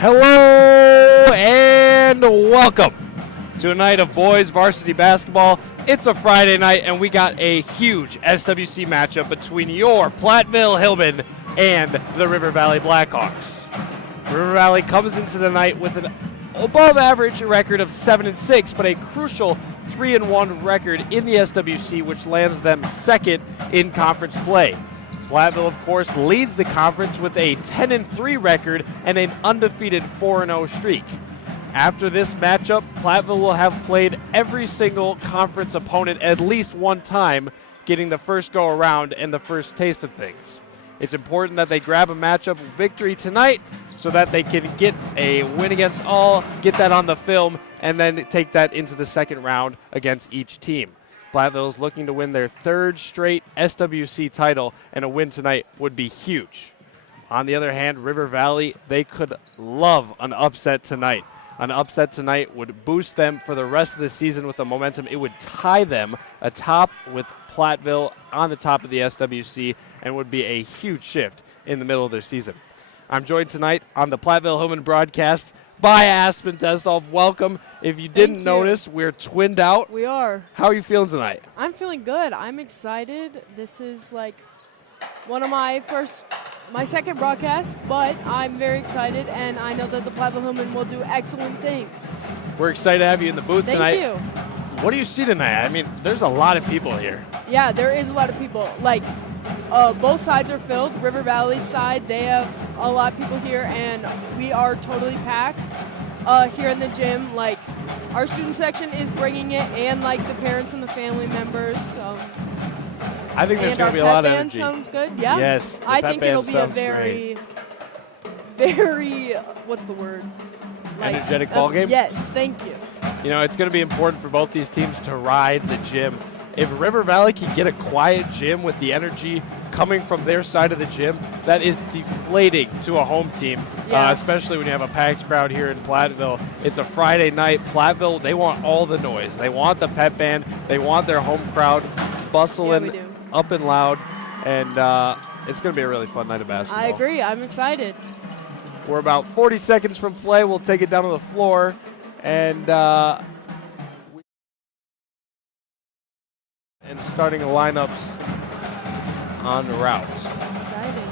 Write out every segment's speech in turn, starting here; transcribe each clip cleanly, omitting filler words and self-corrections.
Hello and welcome to a night of boys varsity basketball. It's a Friday night and we got a huge SWC matchup between your Platteville Hillmen and the River Valley Blackhawks. River Valley comes into the night with an above average record of 7-6, but a crucial 3-1 record in the SWC, which lands them second in conference play. Platteville, of course, leads the conference with a 10-3 record and an undefeated 4-0 streak. After this matchup, Platteville will have played every single conference opponent at least one time, getting the first go around and the first taste of things. It's important that they grab a matchup victory tonight so that they can get a win against all, get that on the film, and then take that into the second round against each team. Platteville is looking to win their third straight SWC title, and a win tonight would be huge. On the other hand, River Valley, they could love an upset tonight. An upset tonight would boost them for the rest of the season with the momentum. It would tie them atop with Platteville on the top of the SWC and would be a huge shift in the middle of their season. I'm joined tonight on the Platteville Hillman broadcast by Aspen Tesdorf. Welcome. If you didn't notice, we're twinned out. We are. How are you feeling tonight? I'm feeling good. I'm excited. This is like one of my second broadcast, but I'm very excited, and I know that the Platteville Hillmen will do excellent things. We're excited to have you in the booth tonight. Thank you. What do you see tonight? I mean, there's a lot of people here. Yeah, there is a lot of people. Like, both sides are filled. River Valley's side, they have a lot of people here, and we are totally packed here in the gym. Like, our student section is bringing it, and like the parents and the family members. I think there's going to be a lot of energy. Sounds good. Yeah. Yes. I think it'll be a very, what's the word? Energetic ball game? Yes. Thank you. You know, it's going to be important for both these teams to ride the gym. If River Valley can get a quiet gym with the energy coming from their side of the gym, that is deflating to a home team, especially when you have a packed crowd here in Platteville. It's a Friday night. Platteville, they want all the noise. They want the pep band. They want their home crowd bustling up and loud, and it's going to be a really fun night of basketball. I agree. I'm excited. We're about 40 seconds from play. We'll take it down to the floor, and starting the lineups on the route. Exciting.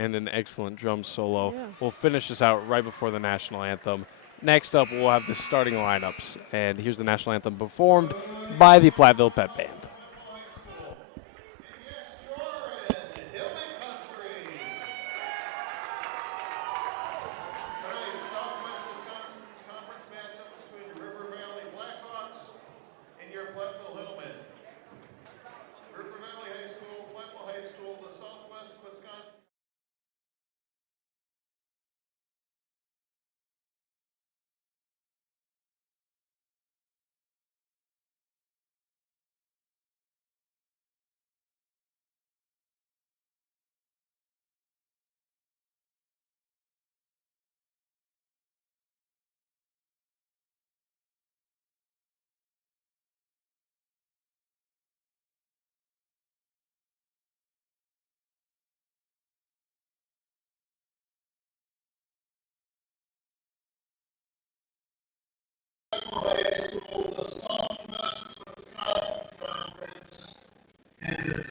And an excellent drum solo. Yeah. We'll finish this out right before the national anthem. Next up, we'll have the starting lineups. And here's the national anthem performed by the Platteville Pep Band. High School, the Southwest Wisconsin Conference, and the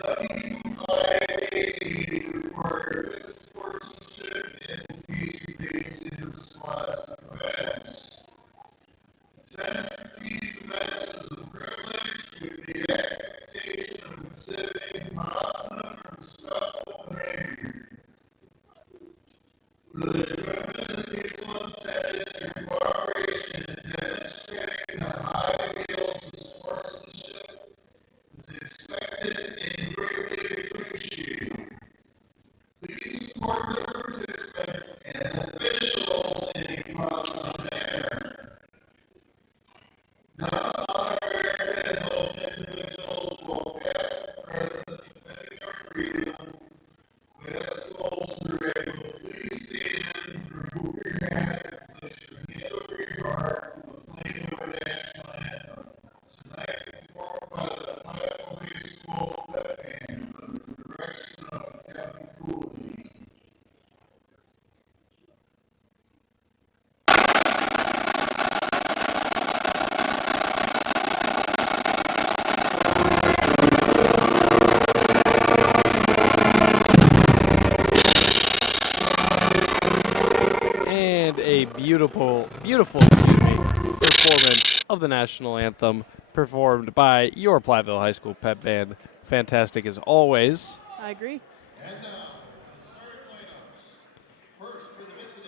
WIA required its sportsmanship and cohesion-based inter-scholastic events. Attendance at these events is a privilege with the expectation of exhibiting positive and respectful behavior. With the enjoyment of the people in attendance, your cooperation in demonstrating the high ideals of sportsmanship is expected and greatly appreciated. Please support the participants and officials in a beautiful, performance of the national anthem performed by your Platteville High School pep band. Fantastic as always. I agree.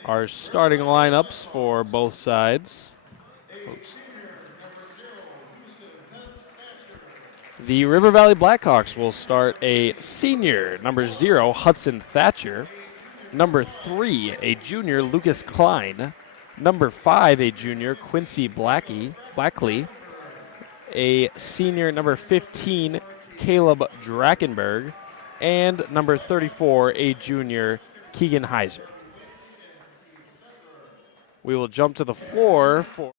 Our starting lineups for both sides. The River Valley Blackhawks will start a senior, number 0, Hudson Thatcher. Number 3, a junior, Lucas Klein. Number 5, a junior, Quincy Blackley. A senior, number 15, Caleb Drackenberg. And number 34, a junior, Keegan Heiser. We will jump to the floor for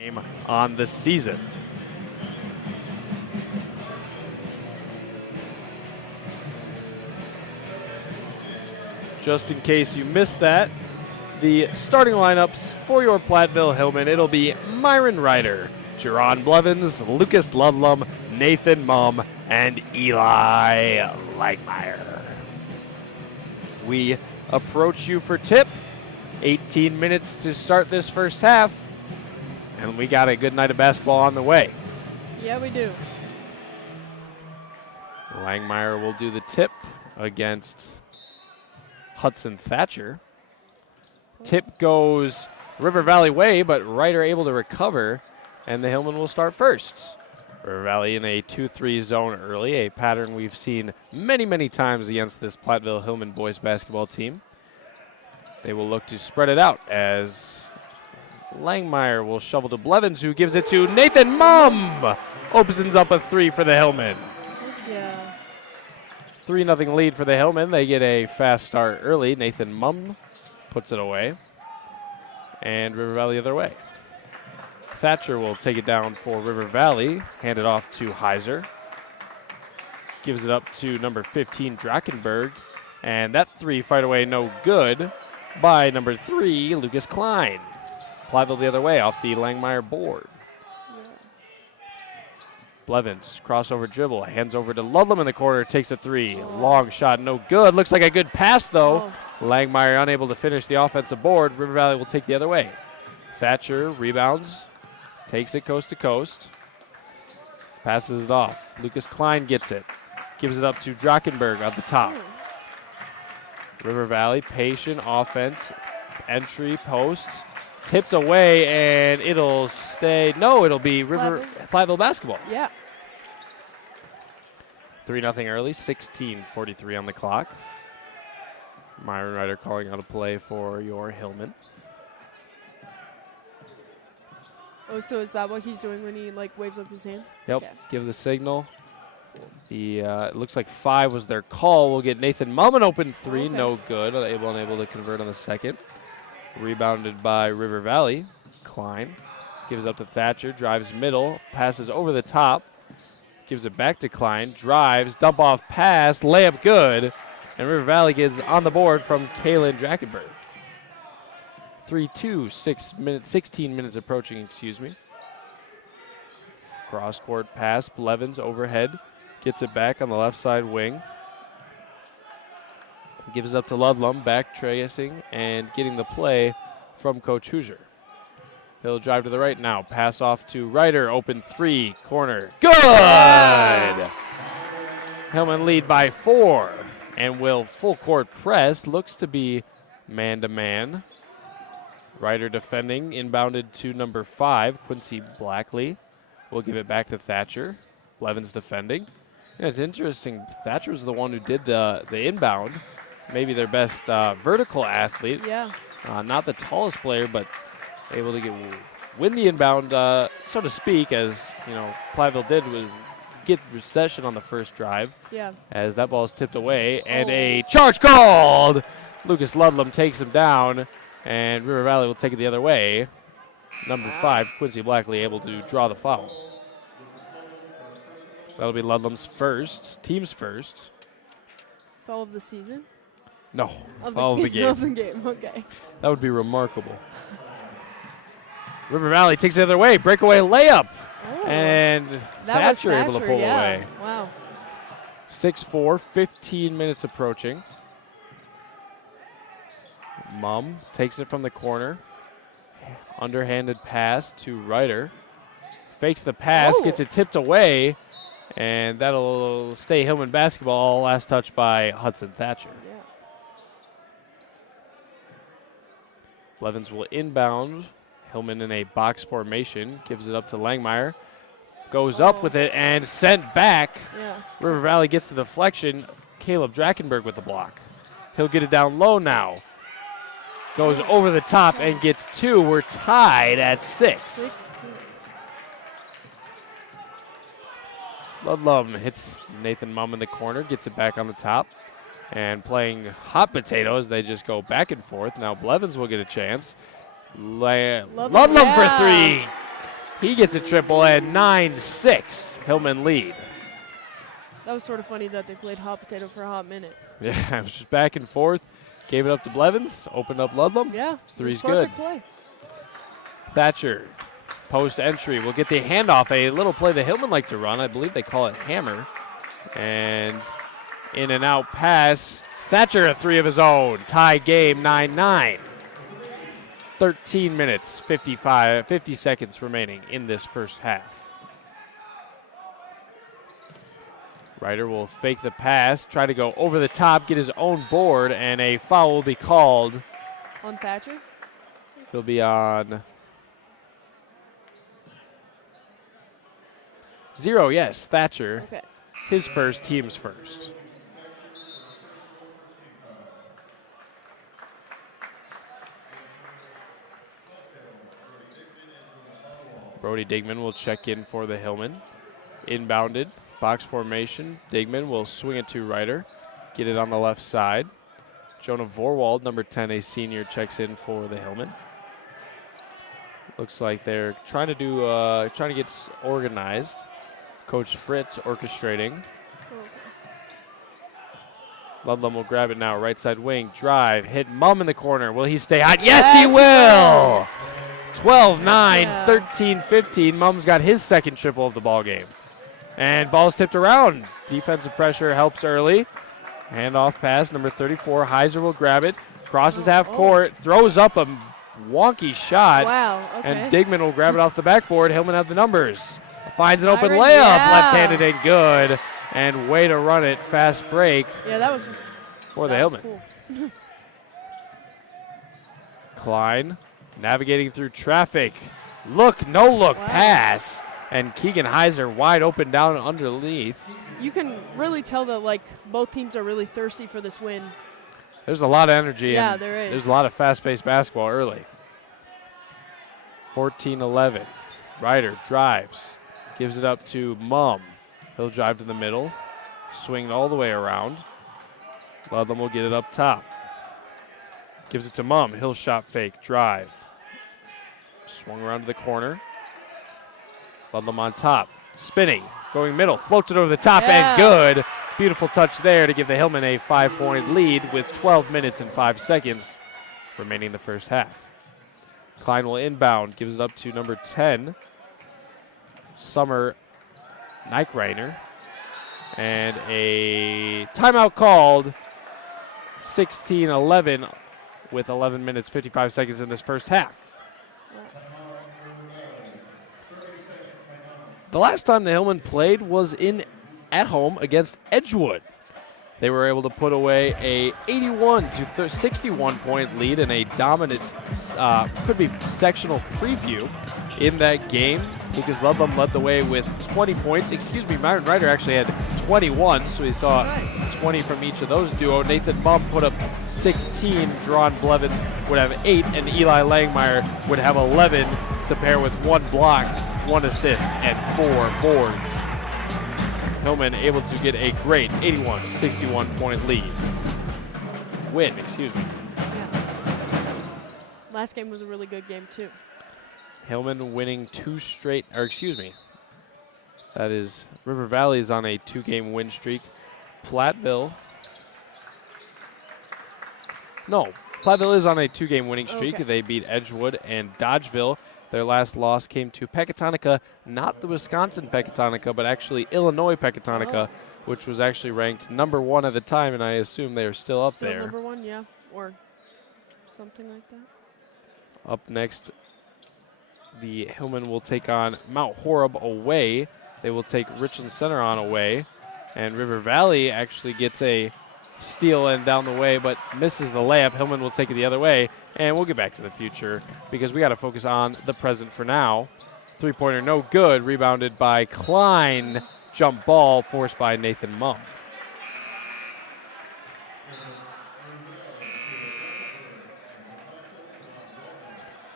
game on the season. Just in case you missed that, the starting lineups for your Platteville Hillman, it'll be Myron Ryder, Jerron Blevins, Lucas Ludlum, Nathan Mumm, and Eli Langmeyer. We approach you for tip. 18 minutes to start this first half. And we got a good night of basketball on the way. Yeah, we do. Langmeyer will do the tip against Hudson Thatcher. Tip goes River Valley way, but Ryder able to recover, and the Hillman will start first. River Valley in a 2-3 zone early, a pattern we've seen many, many times against this Platteville Hillman boys basketball team. They will look to spread it out as Langmeyer will shovel to Blevins, who gives it to Nathan Mumm. Opens up a 3 for the Hillman. Yeah. 3-0 lead for the Hillman. They get a fast start early. Nathan Mumm puts it away. And River Valley the other way. Thatcher will take it down for River Valley. Hand it off to Heiser. Gives it up to number 15, Drackenberg. And that 3 fight away no good by number 3, Lucas Klein. Platteville the other way off the Langmeyer board. Yeah. Blevins, crossover dribble, hands over to Ludlum in the corner, takes a 3. Oh. Long shot, no good. Looks like a good pass, though. Oh. Langmeyer unable to finish the offensive board. River Valley will take the other way. Thatcher rebounds, takes it coast to coast, passes it off. Lucas Klein gets it, gives it up to Drackenberg at the top. Oh. River Valley, patient offense, entry, post. Tipped away, and it'll stay. No, it'll be Platteville basketball. Yeah. 3-0 early, 16:43 on the clock. Myron Ryder calling out a play for your Hillman. Oh, so is that what he's doing when he waves up his hand? Yep. Okay. Give the signal. It looks like 5 was their call. We'll get Nathan Mumm an open 3. Okay. No good. Unable to convert on the second. Rebounded by River Valley. Klein gives up to Thatcher, drives middle, passes over the top, gives it back to Klein, drives, dump off pass, layup good, and River Valley gets on the board from Kalen Drackenberg. 3-2, 16 minutes approaching, excuse me. Cross-court pass, Blevins overhead, gets it back on the left side wing. Gives up to Ludlum, back tracing and getting the play from Coach Hoosier. He'll drive to the right now. Pass off to Ryder, open 3, corner. Good! Yeah. Hillman lead by 4 and will full court press. Looks to be man-to-man. Ryder defending, inbounded to number 5, Quincy Blackley. We'll give it back to Thatcher. Blevins defending. Yeah, it's interesting. Thatcher was the one who did the inbound. Maybe their best vertical athlete. Yeah. Not the tallest player, but able to get win the inbound, so to speak, as Platteville did was get recession on the first drive. Yeah. As that ball is tipped away, and a charge called. Lucas Ludlam takes him down, and River Valley will take it the other way. Number 5, Quincy Blackley, able to draw the foul. That'll be Ludlam's first, team's first. Foul of the season? No, foul of the game. Of the game, okay. That would be remarkable. River Valley takes it the other way, breakaway layup. Oh. And Thatcher able to pull away. Wow. 6-4, 15 minutes approaching. Mum takes it from the corner. Underhanded pass to Ryder. Fakes the pass, gets it tipped away, and that'll stay Hillman basketball. Last touch by Hudson Thatcher. Yeah. Blevins will inbound. Hillman in a box formation. Gives it up to Langmeyer. Goes up with it and sent back. Yeah. River Valley gets the deflection. Caleb Drachenberg with the block. He'll get it down low now. Goes over the top and gets 2. We're tied at 6. Ludlam hits Nathan Mumm in the corner, gets it back on the top. And playing hot potatoes, they just go back and forth. Now Blevins will get a chance. Ludlam for 3. He gets a triple and 9-6. Hillman lead. That was sort of funny that they played hot potato for a hot minute. Yeah, it was just back and forth. Gave it up to Blevins. Opened up Ludlam. Yeah. Three's good. Play. Thatcher, post entry, will get the handoff. A little play that Hillman like to run. I believe they call it hammer. And in and out pass. Thatcher a 3 of his own. Tie game 9-9. 13 minutes, 50 seconds remaining in this first half. Ryder will fake the pass, try to go over the top, get his own board, and a foul will be called. On Thatcher? He'll be on 0, yes, Thatcher. Okay. His first, team's first. Brody Digman will check in for the Hillman. Inbounded, box formation. Digman will swing it to Ryder, get it on the left side. Jonah Vorwald, number 10, a senior, checks in for the Hillman. Looks like they're trying to get organized. Coach Fritz orchestrating. Ludlam will grab it now, right side wing, drive, hit Mumm in the corner. Will he stay hot? Yes, he will! 12-9, 13-15. Mumm's got his second triple of the ball game. And ball's tipped around. Defensive pressure helps early. Handoff pass, number 34. Heiser will grab it. Crosses half court. Throws up a wonky shot. Wow, okay. And Digman will grab it off the backboard. Hillman have the numbers. Finds an open layup. Left-handed and good. And way to run it. Fast break. Yeah, that was for the Hillman. Cool. Klein navigating through traffic. No look pass. And Keegan Heiser wide open down underneath. You can really tell that both teams are really thirsty for this win. There's a lot of energy. Yeah, and there is. There's a lot of fast-paced basketball early. 14-11. Ryder drives. Gives it up to Mumm. He'll drive to the middle. Swing all the way around. Ludlam will get it up top. Gives it to Mumm. He'll shot fake. Drive. Swung around to the corner. Ludlam on top. Spinning. Going middle. Floats it over the top and good. Beautiful touch there to give the Hillman a 5-point lead with 12 minutes and 5 seconds remaining in the first half. Klein will inbound. Gives it up to number 10. Summer Neichreiner. And a timeout called. 16-11 with 11 minutes, 55 seconds in this first half. The last time the Hillman played was at home against Edgewood. They were able to put away a 61 point lead in a dominant, could be sectional preview in that game. Lucas Ludlam led the way with 20 points. Myron Ryder actually had 21, so we saw 20 from each of those duo. Nathan Mumm put up 16. Drawn Blevins would have 8, and Eli Langmeyer would have 11 to pair with 1 block, 1 assist, and 4 boards. Hillman able to get a great 81-61 point lead. Win, excuse me. Yeah. Last game was a really good game, too. Hillman winning 2 straight, or excuse me. That is, River Valley is on a 2-game win streak. Platteville is on a 2-game winning streak. Okay. They beat Edgewood and Dodgeville. Their last loss came to Pecatonica, not the Wisconsin Pecatonica, but actually Illinois Pecatonica, which was actually ranked number 1 at the time, and I assume they are still up there. Number 1, yeah, or something like that. Up next, the Hillman will take on Mount Horeb away. They will take Richland Center on away, and River Valley actually gets a steal and down the way, but misses the layup. Hillman will take it the other way, and we'll get back to the future because we got to focus on the present for now. 3-pointer no good, rebounded by Klein. Jump ball forced by Nathan Mumm.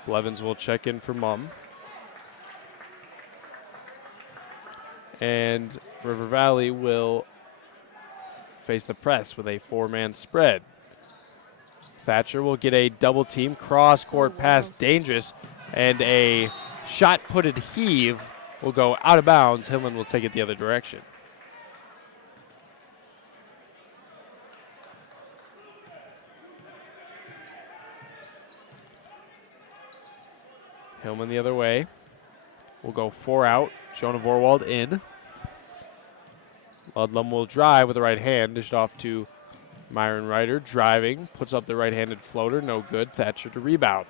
Blevins will check in for Mumm. And River Valley will face the press with a 4-man spread. Thatcher will get a double team, cross-court pass, dangerous, and a shot-putted heave will go out of bounds. Hillman will take it the other direction. Hillman the other way. Will go 4 out. Jonah Vorwald in. Ludlam will drive with the right hand. Dished off to Myron Ryder. Driving. Puts up the right-handed floater. No good. Thatcher to rebound.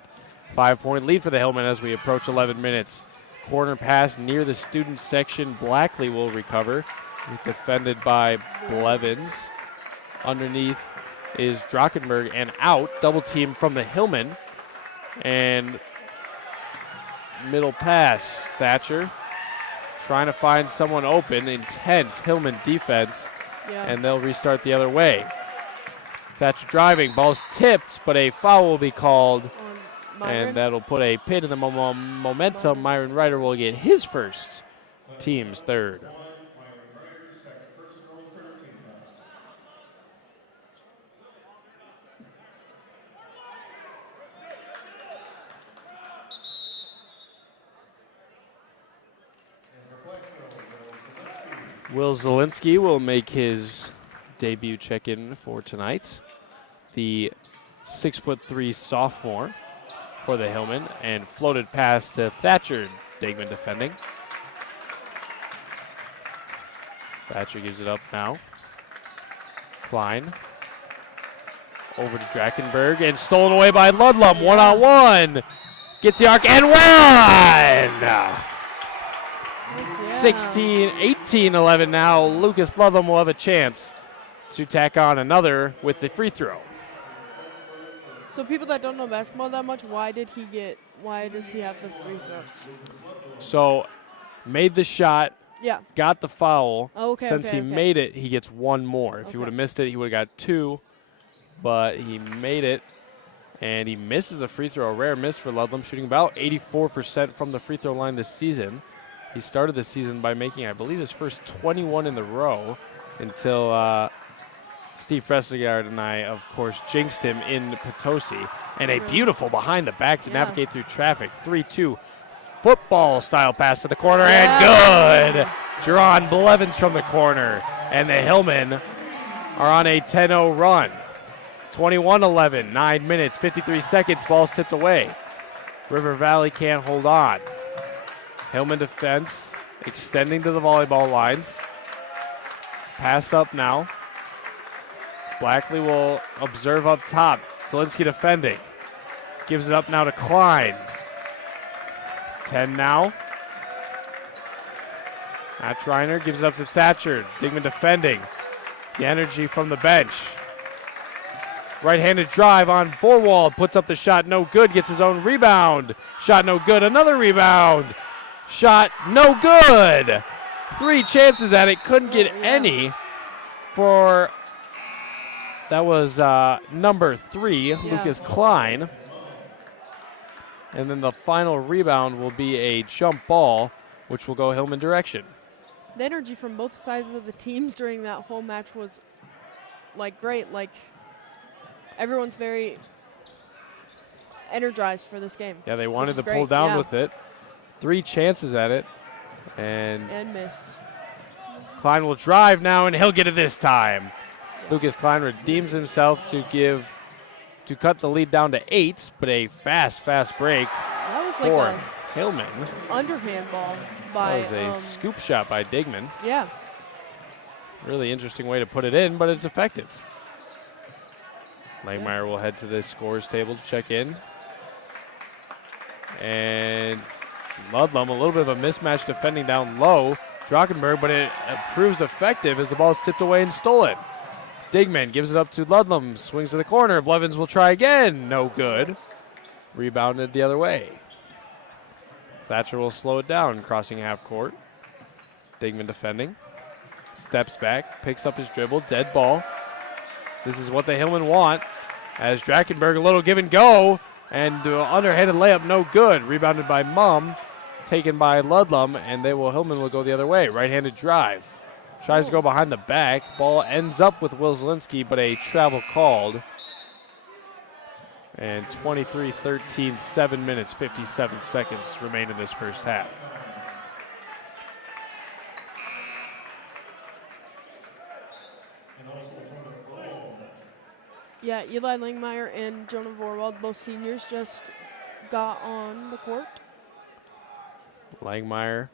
5-point lead for the Hillman as we approach 11 minutes. Corner pass near the student section. Blackley will recover. Defended by Blevins. Underneath is Drockenberg and out. Double team from the Hillman. And middle pass. Thatcher trying to find someone open. Intense Hillman defense. Yeah. And they'll restart the other way. Thatcher driving. Ball's tipped, but a foul will be called. And that'll put a pin in the momentum. Myron Ryder will get his first, team's third. Will Zielinski will make his debut check-in for tonight. The 6'3" sophomore for the Hillman, and floated pass to Thatcher. Digman defending. Thatcher gives it up now. Klein over to Drackenberg and stolen away by Ludlam. 1-on-1. Gets the arc and one! 16, 18, 11 now. Lucas Ludlam will have a chance to tack on another with the free throw. So people that don't know basketball that much, why does he have the free throws? So made the shot, Yeah. got the foul. Okay, Since he made it, he gets one more. If he would have missed it, he would have got 2. But he made it, and he misses the free throw. A rare miss for Ludlam, shooting about 84% from the free throw line this season. He started the season by making, I believe, his first 21 in the row until Steve Prestegard and I, of course, jinxed him in Potosi. And a beautiful behind the back to navigate through traffic. 3-2 football-style pass to the corner, and good! Jerron Blevins from the corner. And the Hillmen are on a 10-0 run. 21-11, 9 minutes, 53 seconds, ball's tipped away. River Valley can't hold on. Hillman defense extending to the volleyball lines. Pass up now. Blackley will observe up top. Zielinski defending. Gives it up now to Klein. 10 now. Matt Reiner gives it up to Thatcher. Digman defending. The energy from the bench. Right-handed drive on Vorwald. Puts up the shot, no good. Gets his own rebound. Shot no good. Another rebound. Shot no good. 3 chances at it. Couldn't get any for... That was number 3, Lucas Klein. And then the final rebound will be a jump ball, which will go Hillman direction. The energy from both sides of the teams during that whole match was like great. Like everyone's very energized for this game. Yeah, they wanted to great. pull down with it. 3 chances at it. And miss. Klein will drive now, and he'll get it this time. Lucas Klein redeems himself to cut the lead down to 8, but a fast break That was for like Hillman. underhand ball by. That was a scoop shot by Digman. Yeah. Really interesting way to put it in, but it's effective. Langmeyer will head to the scores table to check in. And Ludlam, a little bit of a mismatch defending down low. Drockenberg, but it proves effective as the ball is tipped away and stolen. Digman gives it up to Ludlam, swings to the corner. Blevins will try again. No good. Rebounded the other way. Thatcher will slow it down, crossing half court. Digman defending. Steps back, picks up his dribble, dead ball. This is what the Hillmen want. As Drachenberg, a little give and go, and underhanded layup, no good. Rebounded by Mum, taken by Ludlam, and Hillman will go the other way. Right-handed drive. Tries to go behind the back. Ball ends up with Will Zielinski, but a travel called. And 23-13, 7 minutes, 57 seconds remain in this first half. Yeah, Eli Langmeyer and Jonah Vorwald, both seniors, just got on the court. Langmeyer,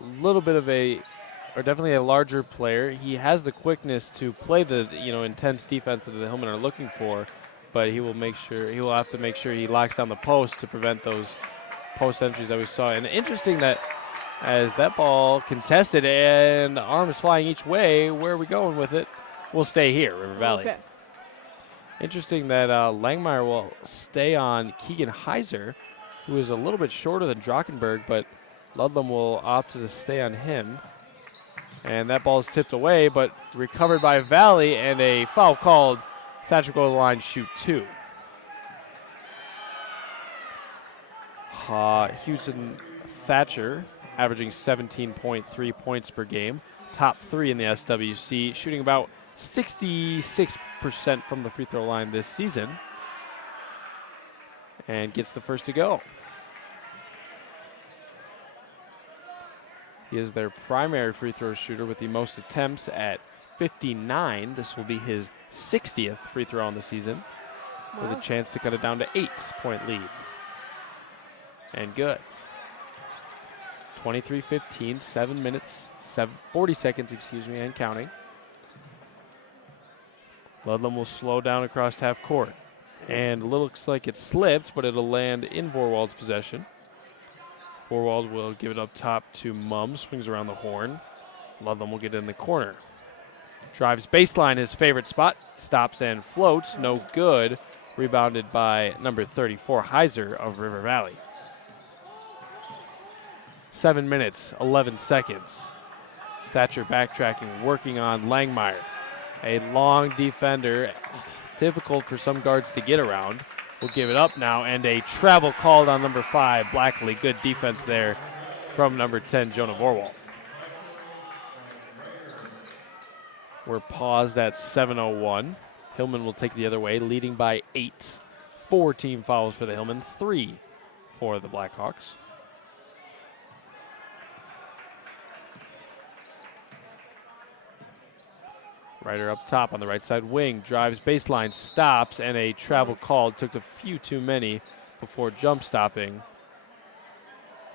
a little bit of definitely a larger player. He has the quickness to play the intense defense that the Hillmen are looking for, but he will have to make sure he locks down the post to prevent those post entries that we saw. And interesting that as that ball contested and arms flying each way, where are we going with it? We'll stay here, River Valley. Okay. Interesting that Langmeyer will stay on Keegan Heiser, who is a little bit shorter than Drockenberg, but Ludlam will opt to stay on him. And that ball is tipped away, but recovered by Valley, and a foul called. Thatcher go to the line, shoot 2. Houston Thatcher averaging 17.3 points per game, top 3 in the SWC, shooting about 66% from the free throw line this season, and gets the first to go. He is their primary free throw shooter with the most attempts at 59. This will be his 60th free throw on the season, with a chance to cut it down to 8-point lead. And good. 23-15, 7 minutes, 40 seconds, and counting. Ludlam will slow down across half court. And looks like it slipped, but it'll land in Vorwald's possession. Vorwald will give it up top to Mum, swings around the horn. Ludlam will get in the corner. Drives baseline, his favorite spot, stops and floats, no good. Rebounded by number 34, Heiser of River Valley. 7 minutes, 11 seconds. Thatcher backtracking, working on Langmeyer. A long defender, difficult for some guards to get around. Will give it up now, and a travel called on number 5, Blackley. Good defense there from number 10, Jonah Vorwald. We're paused at 7:01. Hillman will take the other way, leading by 8. 4 team fouls for the Hillman, 3 for the Blackhawks. Ryder up top on the right side wing, drives baseline, stops, and a travel called. Took a few too many before jump stopping.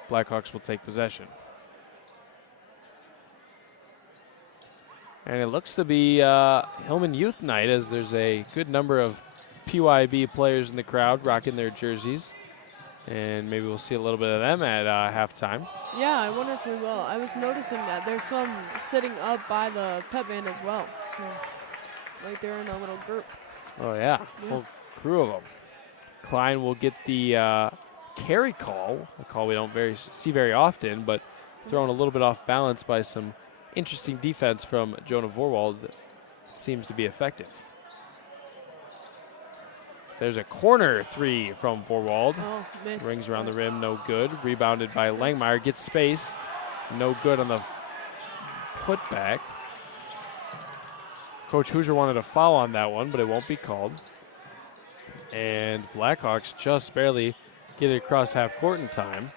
Blackhawks will take possession. And it looks to be Hillman Youth Night, as there's a good number of PYB players in the crowd rocking their jerseys. And maybe we'll see a little bit of them at halftime. Yeah, I wonder if we will. I was noticing that there's some sitting up by the pep band as well. So, like they're in a little group. Oh, yeah. Whole crew of them. Klein will get the carry call, a call we don't see very often, but thrown a little bit off balance by some interesting defense from Jonah Vorwald. Seems to be effective. There's a corner three from Vorwald. Oh, missed. Rings around the rim, no good. Rebounded by Langmeyer, gets space. No good on the putback. Coach Hoosier wanted a foul on that one, but it won't be called. And Blackhawks just barely get it across half court in time.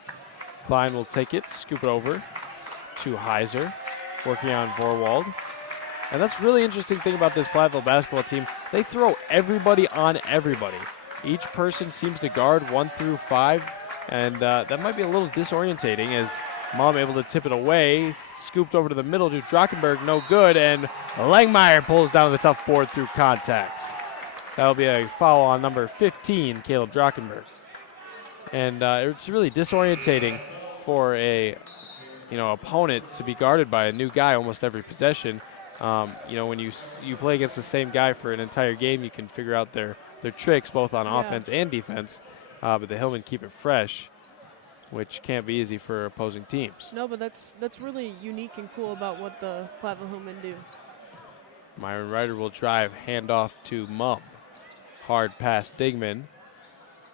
Klein will take it, scoop it over to Heiser, working on Vorwald. And that's really interesting thing about this Platteville basketball team. They throw everybody on everybody. Each person seems to guard 1 through 5, and that might be a little disorientating as Mom able to tip it away, scooped over to the middle to Drockenberg, no good, and Langmeyer pulls down the tough board through contact. That'll be a foul on number 15, Caleb Drockenberg. And it's really disorientating for a opponent to be guarded by a new guy almost every possession. When you play against the same guy for an entire game, you can figure out their tricks both on offense and defense. But the Hillmen keep it fresh, which can't be easy for opposing teams. No, but that's really unique and cool about what the Platteville Hillmen do. Myron Ryder will drive, handoff to Mum. Hard pass Digman,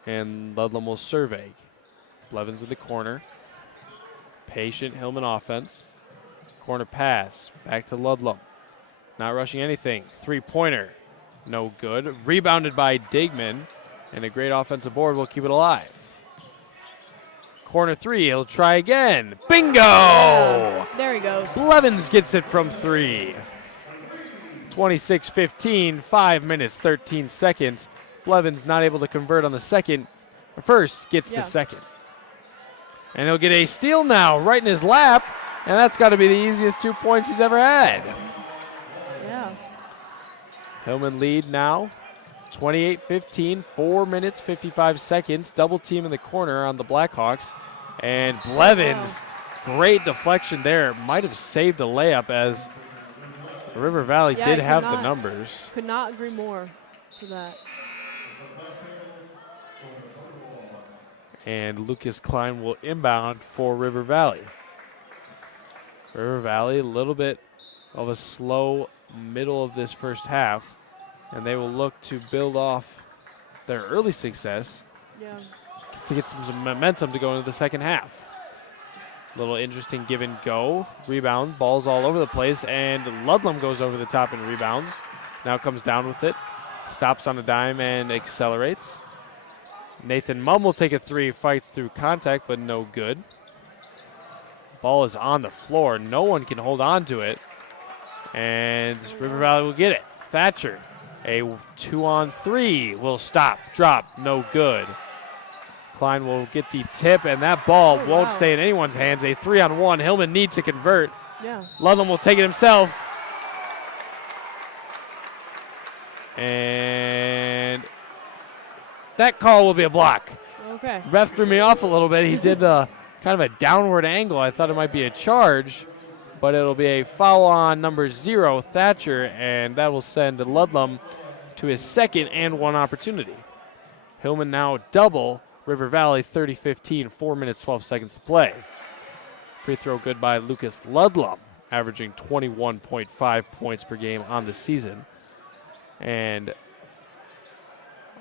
and Ludlam will survey. Blevins in the corner. Patient Hillman offense. Corner pass, back to Ludlam. Not rushing anything. Three-pointer, no good. Rebounded by Digman, and a great offensive board will keep it alive. Corner three, he'll try again. Bingo! Yeah, there he goes. Blevins gets it from 3. 26-15, 5 minutes, 13 seconds. Blevins not able to convert on the second. First gets the second. And he'll get a steal now right in his lap, and that's got to be the easiest 2 points he's ever had. Yeah. Hillman lead now, 28-15, 4 minutes, 55 seconds. Double team in the corner on the Blackhawks. And Blevins, great deflection there. Might have saved a layup as River Valley did have the numbers. Could not agree more to that. And Lucas Klein will inbound for River Valley. River Valley, a little bit of a slow middle of this first half, and they will look to build off their early success to get some momentum to go into the second half. Little interesting give and go. Rebound, balls all over the place, and Ludlam goes over the top and rebounds. Now comes down with it, stops on a dime and accelerates. Nathan Mumm will take a three, fights through contact, but no good. Ball is on the floor. No one can hold on to it. And River Valley will get it. Thatcher, a 2-on-3 will stop, drop, no good. Klein will get the tip, and that ball won't stay in anyone's hands. A 3-on-1. Hillman needs to convert. Ludlam will take it himself. And that call will be a block. Okay. Ref threw me off a little bit. He did the kind of a downward angle. I thought it might be a charge, but it'll be a foul on number 0, Thatcher, and that will send Ludlam to his second and 1 opportunity. Hillman now double. River Valley 30-15, 4 minutes, 12 seconds to play. Free throw good by Lucas Ludlam, averaging 21.5 points per game on the season. And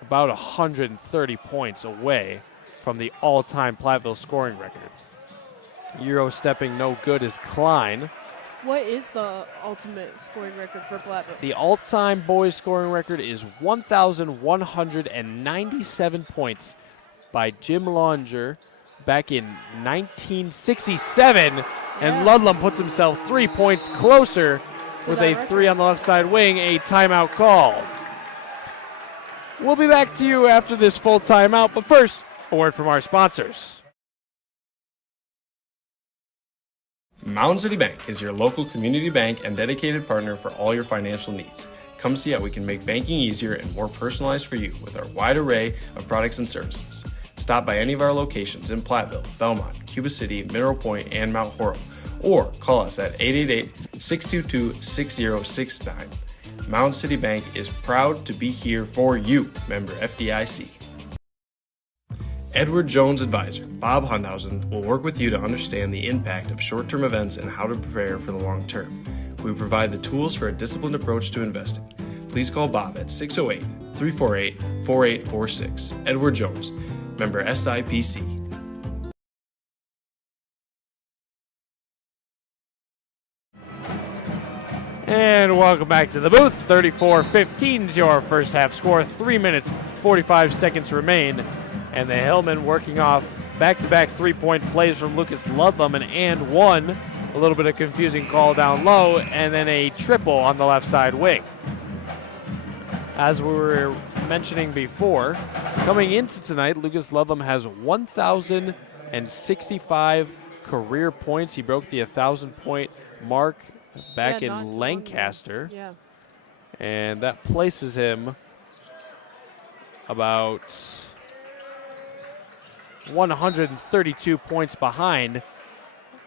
about 130 points away from the all-time Platteville scoring record. Euro stepping no good is Klein. What is the ultimate scoring record for Platteville? The all-time boys scoring record is 1,197 points by Jim Longer back in 1967. And Ludlam puts himself 3 points closer with a 3 on the left side wing, a timeout call. We'll be back to you after this full timeout, but first, a word from our sponsors. Mountain City Bank is your local community bank and dedicated partner for all your financial needs. Come see how we can make banking easier and more personalized for you with our wide array of products and services. Stop by any of our locations in Platteville, Belmont, Cuba City, Mineral Point, and Mount Horeb, or call us at 888-622-6069. Mountain City Bank is proud to be here for you, member FDIC. Edward Jones Advisor, Bob Hundhausen, will work with you to understand the impact of short-term events and how to prepare for the long term. We provide the tools for a disciplined approach to investing. please call Bob at 608-348-4846. Edward Jones, member SIPC. And welcome back to the booth. 34-15 is your first half score. 3 minutes, 45 seconds remain. And the Hillmen working off back-to-back three-point plays from Lucas Ludlam and one. A little bit of confusing call down low, and then a triple on the left side wing. As we were mentioning before, coming into tonight, Lucas Ludlam has 1,065 career points. He broke the 1,000-point mark back in Lancaster. Yeah. And that places him about 132 points behind.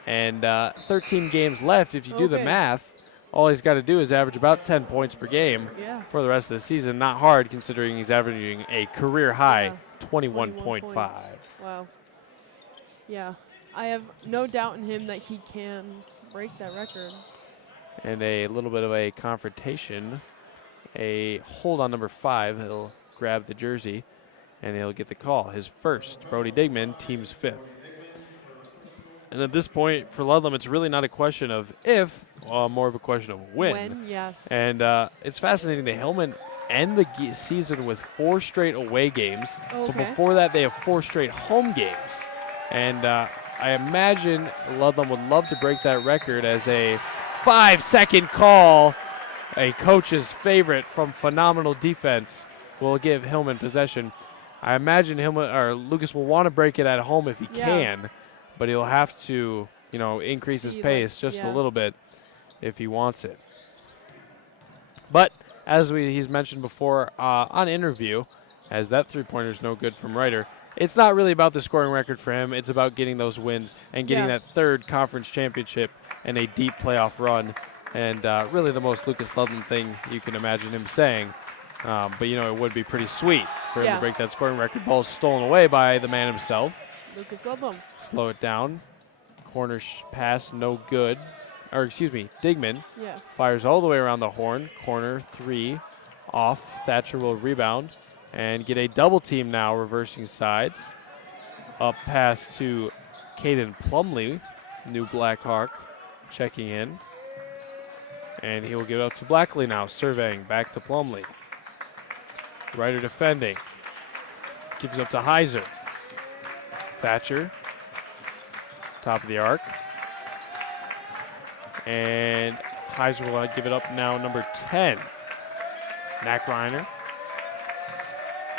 And 13 games left. If you do the math, all he's got to do is average about 10 points per game for the rest of the season. Not hard considering he's averaging a career high 21.5. Wow. Yeah. I have no doubt in him that he can break that record. And a little bit of a confrontation. A hold on number 5. He'll grab the jersey, and he'll get the call. His first. Brody Digman, team's 5th. And at this point, for Ludlam, it's really not a question of if, more of a question of when. Yeah. And it's fascinating. The Hillmen end the season with 4 straight away games. But before that, they have 4 straight home games. And I imagine Ludlam would love to break that record as a 5-second call, a coach's favorite from phenomenal defense, will give Hillman possession. I imagine Lucas will want to break it at home if he can, but he'll have to, increase his pace just a little bit if he wants it. But as he's mentioned before on interview, as that three-pointer is no good from Ryder, it's not really about the scoring record for him. It's about getting those wins and getting that 3rd conference championship and a deep playoff run. And really the most Lucas Ludlam thing you can imagine him saying. But, it would be pretty sweet for him to break that scoring record. Ball stolen away by the man himself. Lucas Ludlam. Slow it down. Corner pass, no good. Or, excuse me, Digman fires all the way around the horn. Corner 3 off. Thatcher will rebound and get a double team now, reversing sides. Up pass to Caden Plumley, new Blackhawk, checking in. And he will give it up to Blackley now, surveying back to Plumley. Ryder defending. Gives up to Heiser. Thatcher, top of the arc. And Heiser will give it up now, number 10. Mac Reiner.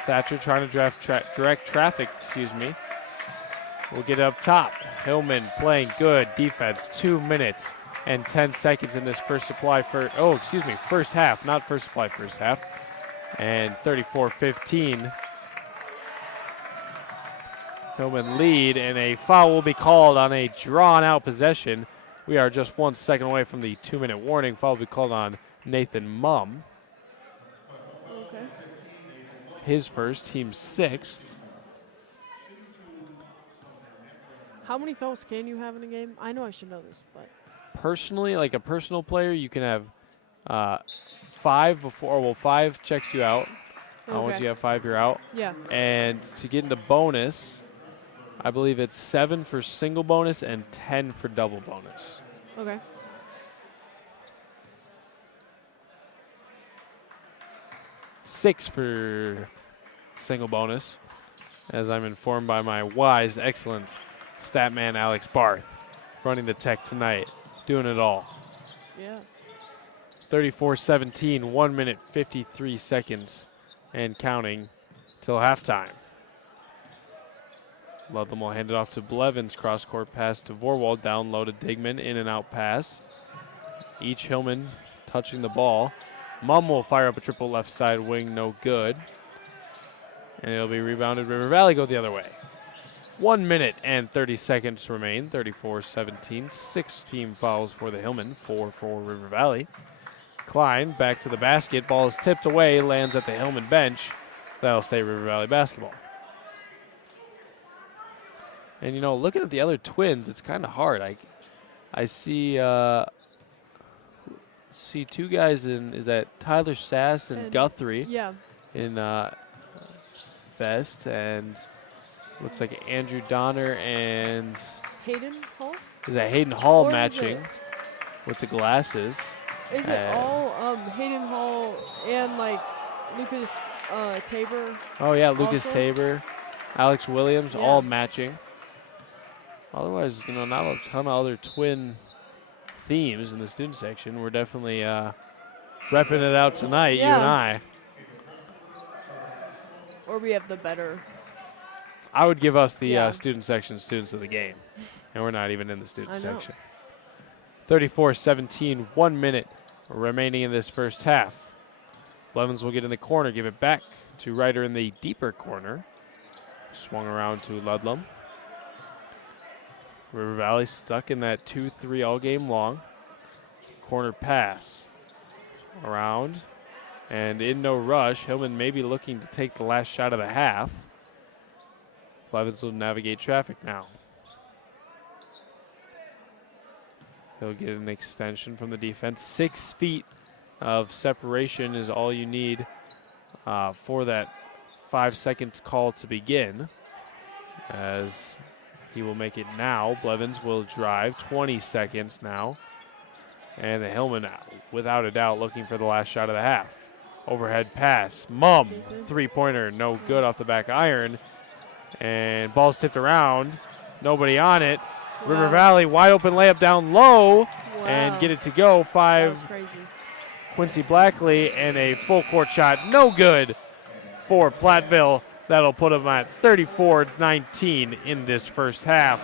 Thatcher trying to direct traffic, We'll get it up top. Hillman playing good defense. 2 minutes and 10 seconds in this first half, not first supply, first half. And 34-15. Hillman lead, and a foul will be called on a drawn-out possession. We are just 1 second away from the 2-minute warning. Foul will be called on Nathan Mumm. Okay. His first, team 6th. How many fouls can you have in a game? I know I should know this, but. Personally, like a personal player, you can have 5 before. Well, 5 checks you out. Once you have 5, you're out. Yeah. And to get into bonus, I believe it's 7 for single bonus and 10 for double bonus. Okay. Six for single bonus, as I'm informed by my wise, excellent stat man Alex Barth, running the tech tonight, doing it all. Yeah. 34-17, 1 minute 53 seconds, and counting till halftime. Ludlam will hand it off to Blevins. Cross-court pass to Vorwald. Down low to Digman. In and out pass. Each Hillman touching the ball. Mumm will fire up a triple left side wing. No good. And it'll be rebounded. River Valley go the other way. 1 minute and 30 seconds remain. 34-17. 6 team fouls for the Hillmen. 4 for River Valley. Klein back to the basket. Ball is tipped away. Lands at the Hillman bench. That'll stay River Valley basketball. And, you know, looking at the other Twins, it's kind of hard. I see see two guys in, is that Tyler Sass and Guthrie Yeah. in vest, and looks like Andrew Donner and Hayden Hall? is that Hayden Hall Or is matching it- with the glasses. Is it all Hayden Hall and like Lucas Tabor? Oh yeah, Lucas Also? Tabor, Alex Williams, Yeah. all matching. Otherwise, not a ton of other twin themes in the student section. We're definitely repping it out tonight, you and I. Or we have the better. I would give us the Yeah. student section students of the game, and we're not even in the student I know. section. 34-17, 1 minute remaining in this first half. Blevins will get in the corner, give it back to Ryder in the deeper corner. Swung around to Ludlum. River Valley stuck in that 2-3 all game long. Corner pass. Around. And in no rush, Hillman may be looking to take the last shot of the half. Blevins will navigate traffic now. He'll get an extension from the defense. 6 feet of separation is all you need for that 5-second call to begin. As he will make it now. Blevins will drive 20 seconds now. And the Hillman, without a doubt, looking for the last shot of the half. Overhead pass. Mum. Three-pointer. No good off the back iron. And ball's tipped around. Nobody on it. Wow. River Valley, wide open layup down low. Wow. And get it to go. That 5, was crazy. Quincy Blackley. And a full court shot. No good for Platteville. That'll put them at 34-19 in this first half.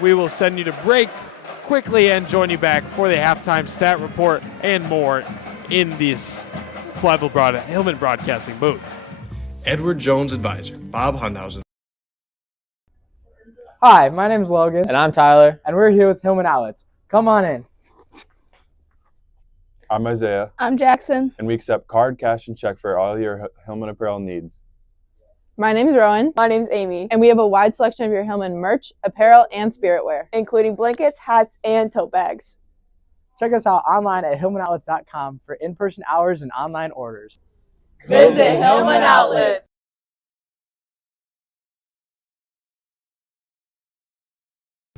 We will send you to break quickly and join you back for the halftime stat report and more in this Platteville Hillman Broadcasting booth. Edward Jones Advisor, Bob Hundhausen. Hi, my name is Logan. And I'm Tyler. And we're here with Hillman Outlets. Come on in. I'm Isaiah, I'm Jackson. and we accept card, cash, and check for all your Hillman apparel needs. My name's Rowan. My name's Amy, And we have a wide selection of your Hillman merch, apparel, and spirit wear. including blankets, hats, and tote bags. Check us out online at hillmanoutlets.com for in-person hours and online orders. Visit Hillman Outlets.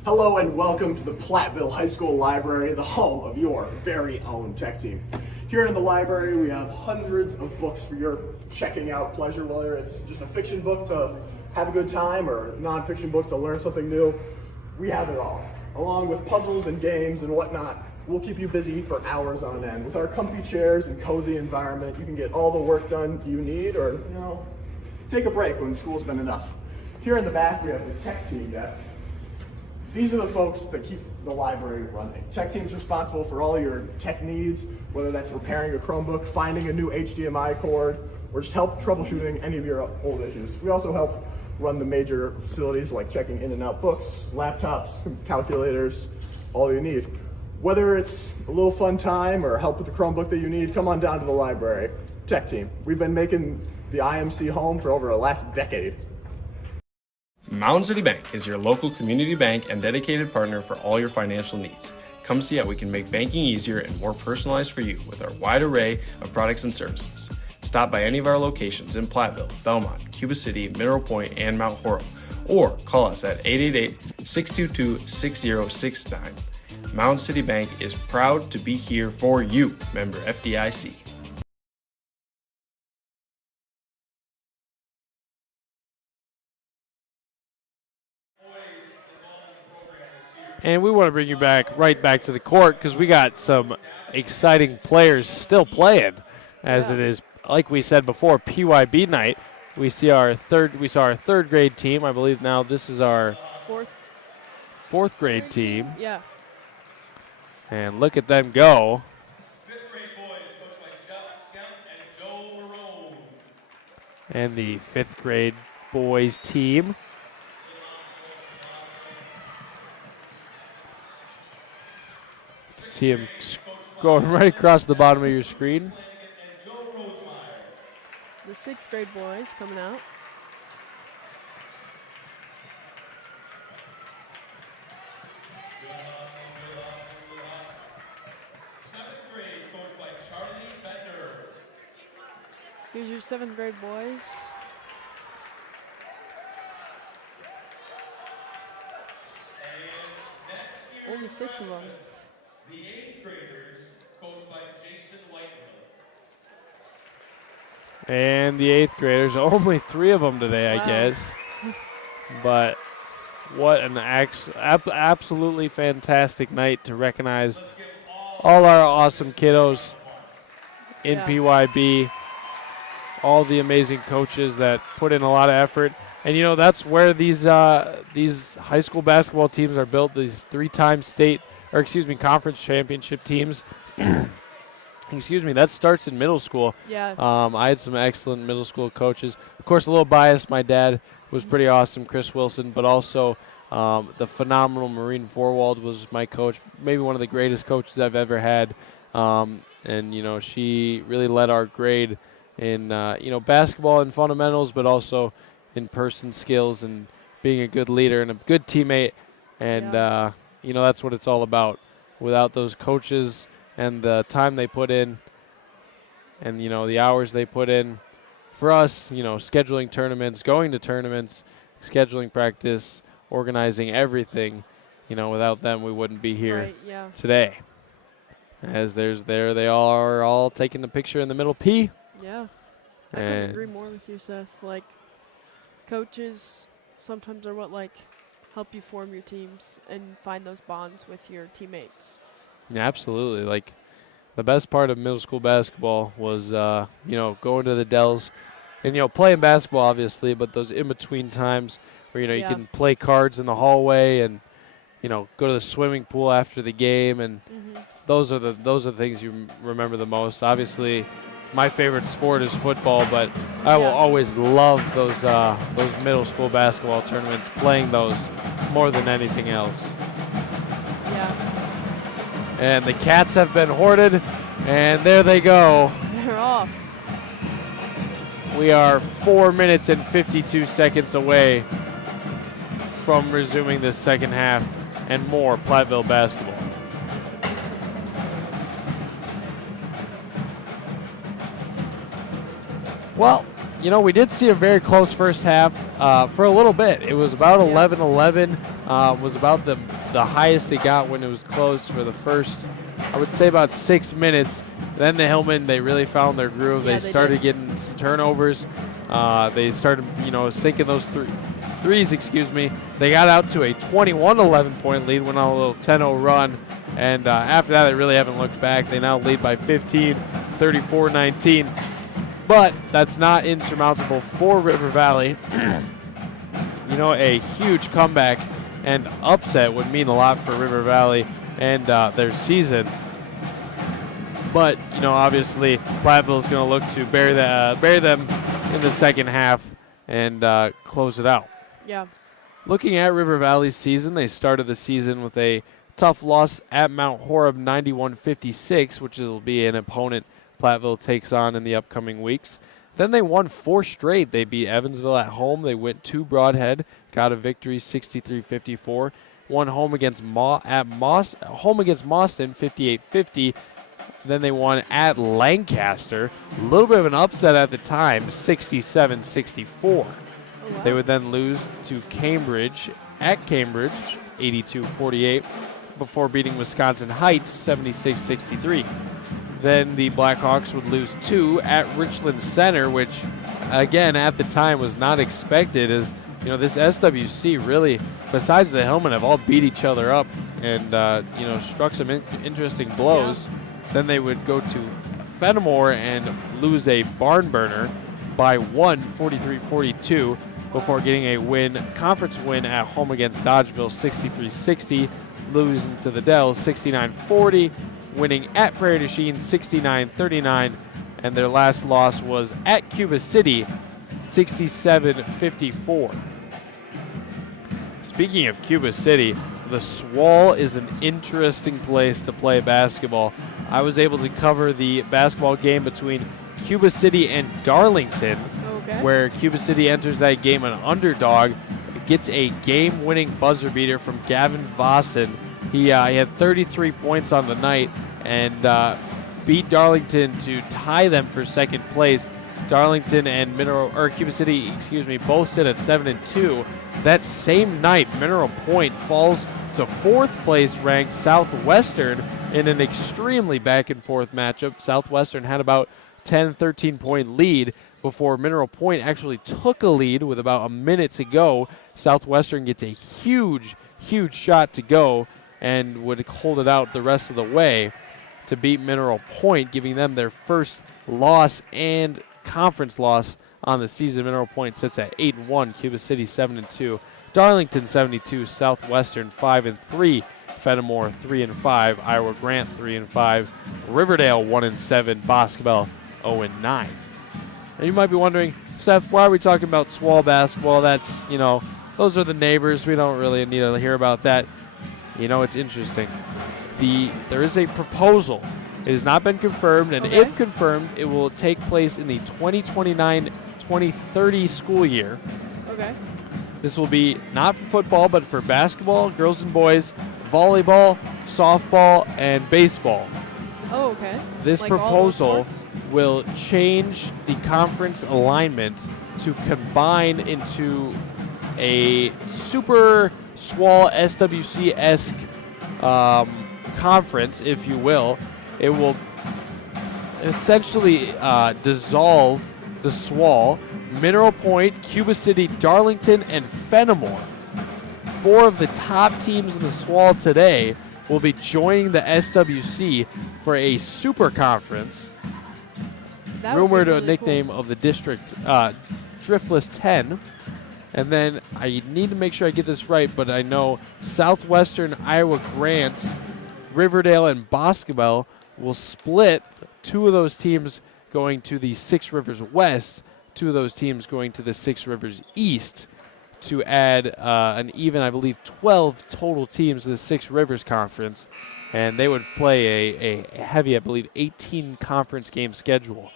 Hello and welcome to the Platteville High School Library, the home of your very own tech team. Here in the library we have hundreds of books for your checking out pleasure, whether it's just a fiction book to have a good time or a non-fiction book to learn something new. We have it all. Along with puzzles and games and whatnot, we'll keep you busy for hours on end. With our comfy chairs and cozy environment, you can get all the work done you need or, take a break when school's been enough. Here in the back we have the tech team desk. These are the folks that keep the library running. Tech team's responsible for all your tech needs, whether that's repairing a Chromebook, finding a new HDMI cord, or just help troubleshooting any of your old issues. We also help run the major facilities like checking in and out books, laptops, calculators, all you need. Whether it's a little fun time or help with the Chromebook that you need, come on down to the library. Tech team. We've been making the IMC home for over the last decade. Mountain City Bank is your local community bank and dedicated partner for all your financial needs. Come see how we can make banking easier and more personalized for you with our wide array of products and services. Stop by any of our locations in Platteville, Belmont, Cuba City, Mineral Point, and Mount Horrell, or call us at 888-622-6069. Mountain City Bank is proud to be here for you, member FDIC. And we want to bring you right back to the court because we got some exciting players still playing, as it is, like we said before, PYB night. We saw our third grade team. I believe now this is our fourth grade team. Yeah. And look at them go. Fifth grade boys, coached by Jeff Skemp and Joe Marone. And the fifth grade boys team. See him going right across the bottom of your screen. The sixth grade boys coming out. Seventh grade, Here's your 7th grade boys. Only 6 of them. The 8th graders, coached by Jason Whitehill. And the 8th graders, only 3 of them today, Wow. I guess. But what an absolutely fantastic night to recognize all our awesome kiddos in Yeah. PYB, all the amazing coaches that put in a lot of effort. And, you know, that's where these high school basketball teams are built, these 3-time conference championship teams. Excuse me, that starts in middle school. Yeah. I had some excellent middle school coaches. Of course, a little biased. My dad was pretty awesome, Chris Wilson, but also the phenomenal Maureen Forwald was my coach, maybe one of the greatest coaches I've ever had. And, you know, she really led our grade in, basketball and fundamentals, but also in-person skills and being a good leader and a good teammate. And, that's what it's all about. Without those coaches and the time they put in and, the hours they put in for us, scheduling tournaments, going to tournaments, scheduling practice, organizing everything, without them we wouldn't be here today. As there they are all taking the picture in the middle P. Yeah. I couldn't agree more with you, Seth. Like, coaches sometimes are what, help you form your teams and find those bonds with your teammates. Yeah, absolutely. Like, the best part of middle school basketball was, going to the Dells and, playing basketball, obviously, but those in-between times where, you can play cards in the hallway and, go to the swimming pool after the game. And those are the things you remember the most. Obviously, my favorite sport is football, but I will always love those middle school basketball tournaments, playing those more than anything else. Yeah. And the Cats have been hoarded, and there they go. They're off. We are 4 minutes and 52 seconds away from resuming this second half and more Platteville basketball. Well, we did see a very close first half for a little bit. It was about 11-11, was about the highest it got when it was close for the first, I would say, about 6 minutes. Then the Hillman, they really found their groove. Yeah, they started getting some turnovers. They started, sinking those threes. They got out to a 21-11 point lead, went on a little 10-0 run. And after that, they really haven't looked back. They now lead by 15, 34-19. But that's not insurmountable for River Valley. A huge comeback and upset would mean a lot for River Valley and their season. But, obviously, Platteville is going to look to bury them in the second half and close it out. Yeah. Looking at River Valley's season, they started the season with a tough loss at Mount Horeb, 91-56, which will be an opponent Platteville takes on in the upcoming weeks. Then they won 4 straight. They beat Evansville at home. They went to Broadhead, got a victory 63-54. Won home against Mauston 58-50. Then they won at Lancaster, a little bit of an upset at the time, 67-64. Oh, wow. They would then lose to Cambridge at Cambridge, 82-48, before beating Wisconsin Heights 76-63. Then the Blackhawks would lose 2 at Richland Center, which, again, at the time was not expected, as this SWC really, besides the Hillman, have all beat each other up and struck some interesting blows. Yeah. Then they would go to Fenimore and lose a barn burner by 1, 43-42, before getting a conference win at home against Dodgeville, 63-60, losing to the Dells, 69-40. Winning at Prairie du Chien 69-39, and their last loss was at Cuba City 67-54. Speaking of Cuba City, the Swall is an interesting place to play basketball. I was able to cover the basketball game between Cuba City and Darlington, where Cuba City enters that game an underdog, gets a game-winning buzzer beater from Gavin Vossen. He had 33 points on the night and beat Darlington to tie them for second place. Darlington and Cuba City, both sit at 7-2. That same night, Mineral Point falls to 4th place ranked Southwestern in an extremely back and forth matchup. Southwestern had about 10, 13 point lead before Mineral Point actually took a lead with about a minute to go. Southwestern gets a huge shot to go and would hold it out the rest of the way to beat Mineral Point, giving them their first loss and conference loss on the season. Mineral Point sits at 8-1, Cuba City 7-2, Darlington 72, Southwestern 5-3, Fenimore 3-5, Iowa Grant 3-5, Riverdale 1-7, Boscobel 0-9. And you might be wondering, Seth, why are we talking about SWAL basketball? That's, those are the neighbors. We don't really need to hear about that. It's interesting. There is a proposal. It has not been confirmed, and if confirmed, it will take place in the 2029-2030 school year. Okay. This will be not for football, but for basketball, girls and boys, volleyball, softball, and baseball. Oh, okay. This Like all those proposal sports? will change the conference alignment to combine into a super SWAL SWC-esque conference, if you will. It will essentially dissolve the SWAL, Mineral Point, Cuba City, Darlington, and Fenimore. 4 of the top teams in the SWAL today will be joining the SWC for a super conference, rumored a nickname of the district, Driftless 10. And then I need to make sure I get this right, but I know Southwestern, Iowa Grant, Riverdale, and Boscobel will split. 2 of those teams going to the 6 Rivers West, 2 of those teams going to the 6 Rivers East, to add an even, I believe, 12 total teams to the 6 Rivers Conference. And they would play a heavy, I believe, 18 conference game schedule.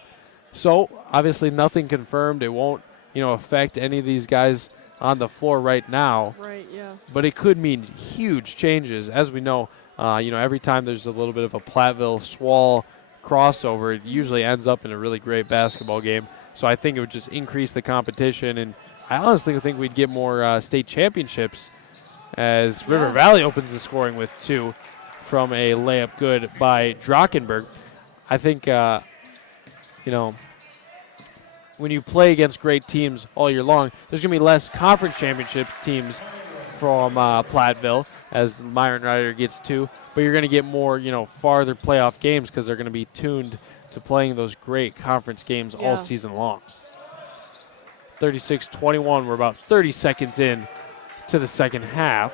So, obviously, nothing confirmed. It won't, affect any of these guys on the floor right now. Right, yeah. But it could mean huge changes. As we know, every time there's a little bit of a Platteville SWAL crossover, it usually ends up in a really great basketball game. So I think it would just increase the competition, and I honestly think we'd get more state championships as River Valley opens the scoring with 2 from a layup good by Drockenberg. I think, when you play against great teams all year long, there's going to be less conference championship teams from Platteville as Myron Ryder gets 2, but you're going to get more, farther playoff games because they're going to be tuned to playing those great conference games all season long. 36-21, we're about 30 seconds in to the second half.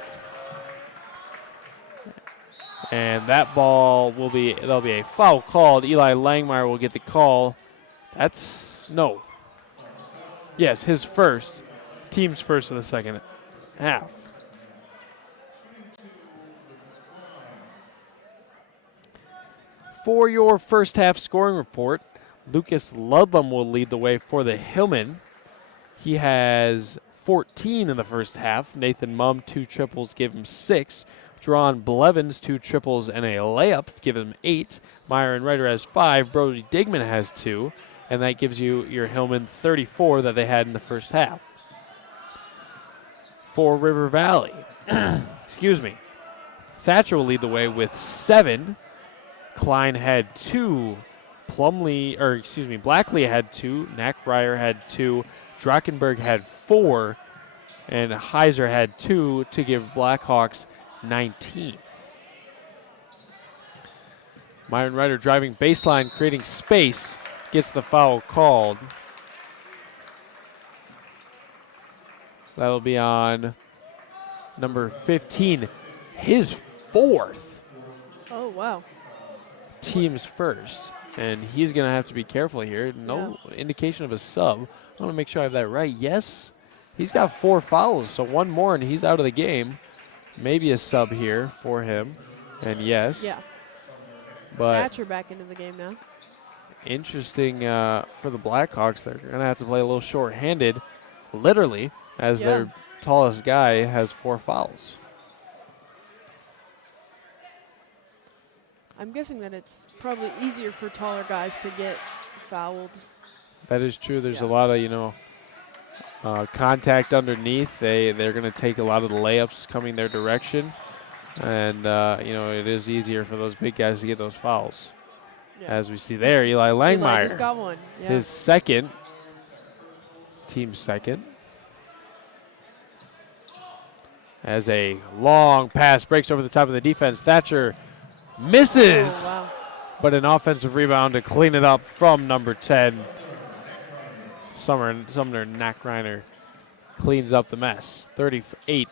And that ball there'll be a foul called. Eli Langmeyer will get the call. Yes, his first, team's first in the second half. For your first half scoring report, Lucas Ludlam will lead the way for the Hillmen. He has 14 in the first half. Nathan Mumm, 2 triples, give him 6. Jaron Blevins, 2 triples and a layup, give him 8. Myron Ryder has 5. Brody Digman has 2. And that gives you your Hillman 34 that they had in the first half. For River Valley, Thatcher will lead the way with 7. Klein had 2. Blackley had 2. Nack-Ryer had 2. Drockenberg had 4. And Heiser had 2 to give Blackhawks 19. Myron Ryder driving baseline, creating space, gets the foul called. That'll be on number 15, his 4th. Oh, wow. Team's first. And he's going to have to be careful here. No indication of a sub. I want to make sure I have that right. Yes, he's got 4 fouls, so 1 more and he's out of the game. Maybe a sub here for him. And yes. Yeah. But Thatcher back into the game now. Interesting for the Blackhawks. They're going to have to play a little short-handed, literally, as their tallest guy has 4 fouls. I'm guessing that it's probably easier for taller guys to get fouled That is true. There's a lot of, contact underneath. They're going to take a lot of the layups coming their direction. And, it is easier for those big guys to get those fouls. Yeah. As we see there, Eli Langmeyer. Eli just got one. Yeah. His second. Team second. As a long pass breaks over the top of the defense. Thatcher misses. Oh, wow. But an offensive rebound to clean it up from number 10. Sumner Nackreiner cleans up the mess. 38-24,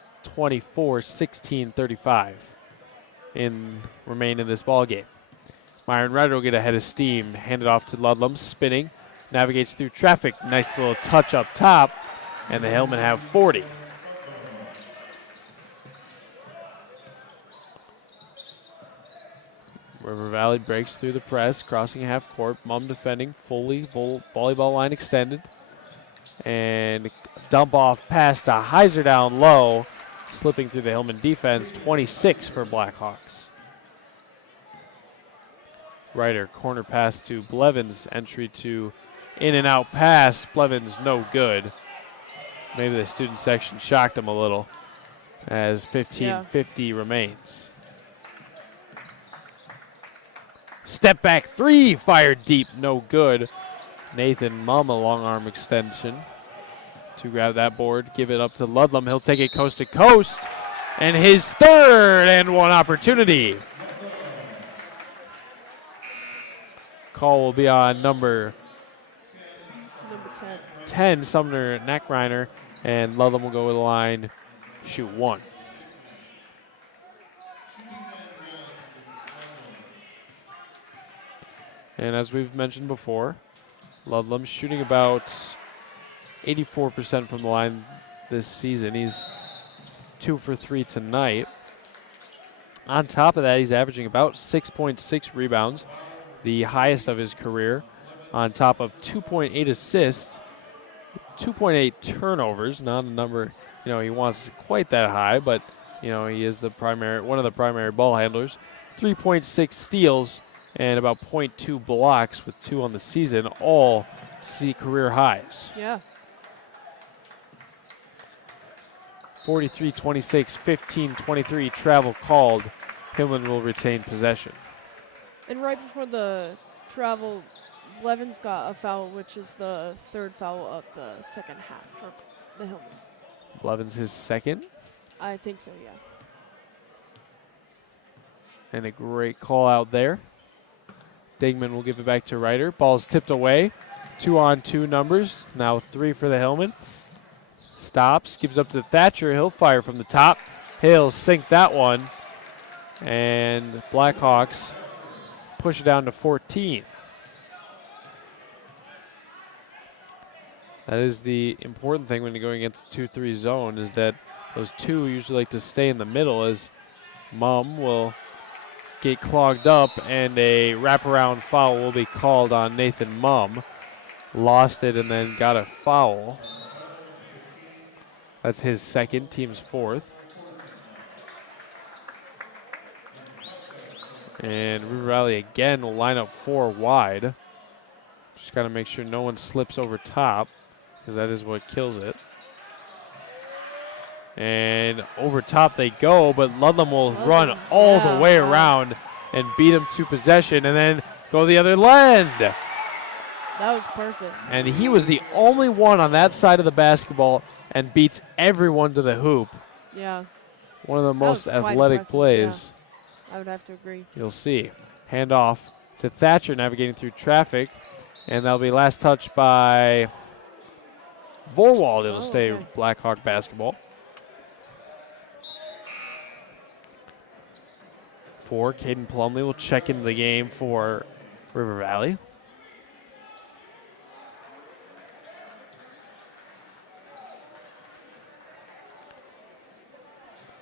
16-35 remain in this ball game. Myron Ryder will get ahead of steam. Handed off to Ludlam, spinning. Navigates through traffic. Nice little touch up top. And the Hillmen have 40. River Valley breaks through the press, crossing half court. Mumm defending, fully volleyball line extended. And dump off pass to Heiser down low, slipping through the Hillman defense. 26 for Blackhawks. Ryder, corner pass to Blevins, entry to in and out pass. Blevins no good. Maybe the student section shocked him a little as 15:50 remains. Step back three, fired deep, no good. Nathan Mumm, a long arm extension to grab that board, give it up to Ludlam. He'll take it coast to coast, and his third and one opportunity. Call will be on number 10, Sumner Nackreiner, and Ludlam will go to the line, shoot one. And as we've mentioned before, Ludlam shooting about 84% from the line this season. He's 2 for 3 tonight. On top of that, he's averaging about 6.6 rebounds, the highest of his career, on top of 2.8 assists, 2.8 turnovers, not a number, he wants quite that high, but, he is one of the primary ball handlers. 3.6 steals, and about 0.2 blocks with 2 on the season, all see career highs. Yeah. 43-26, 15-23, travel called. Hillman will retain possession. And right before the travel, Blevins got a foul, which is the third foul of the second half for the Hillman. Blevins his second. I think so, yeah. And a great call out there. Digman will give it back to Ryder. Ball's tipped away. 2-on-2 numbers. Now 3 for the Hillman. Stops, gives up to Thatcher. He'll fire from the top. He'll sink that one. And Blackhawks push it down to 14. That is the important thing when you're going against the 2-3 zone, is that those two usually like to stay in the middle, as Mumm will get clogged up, and a wraparound foul will be called on Nathan Mumm. Lost it and then got a foul. That's his second, team's fourth. And River Valley again will line up 4 wide. Just got to make sure no one slips over top, because that is what kills it. And over top they go, but Ludlam will run all the way around and beat him to possession, and then go the other end. That was perfect. And he was the only one on that side of the basketball and beats everyone to the hoop. Yeah. One of the most athletic plays. Yeah. I would have to agree. You'll see. Hand off to Thatcher, navigating through traffic, and that'll be last touch by Vorwald. It'll stay Blackhawk basketball. Caden Plumley will check into the game for River Valley.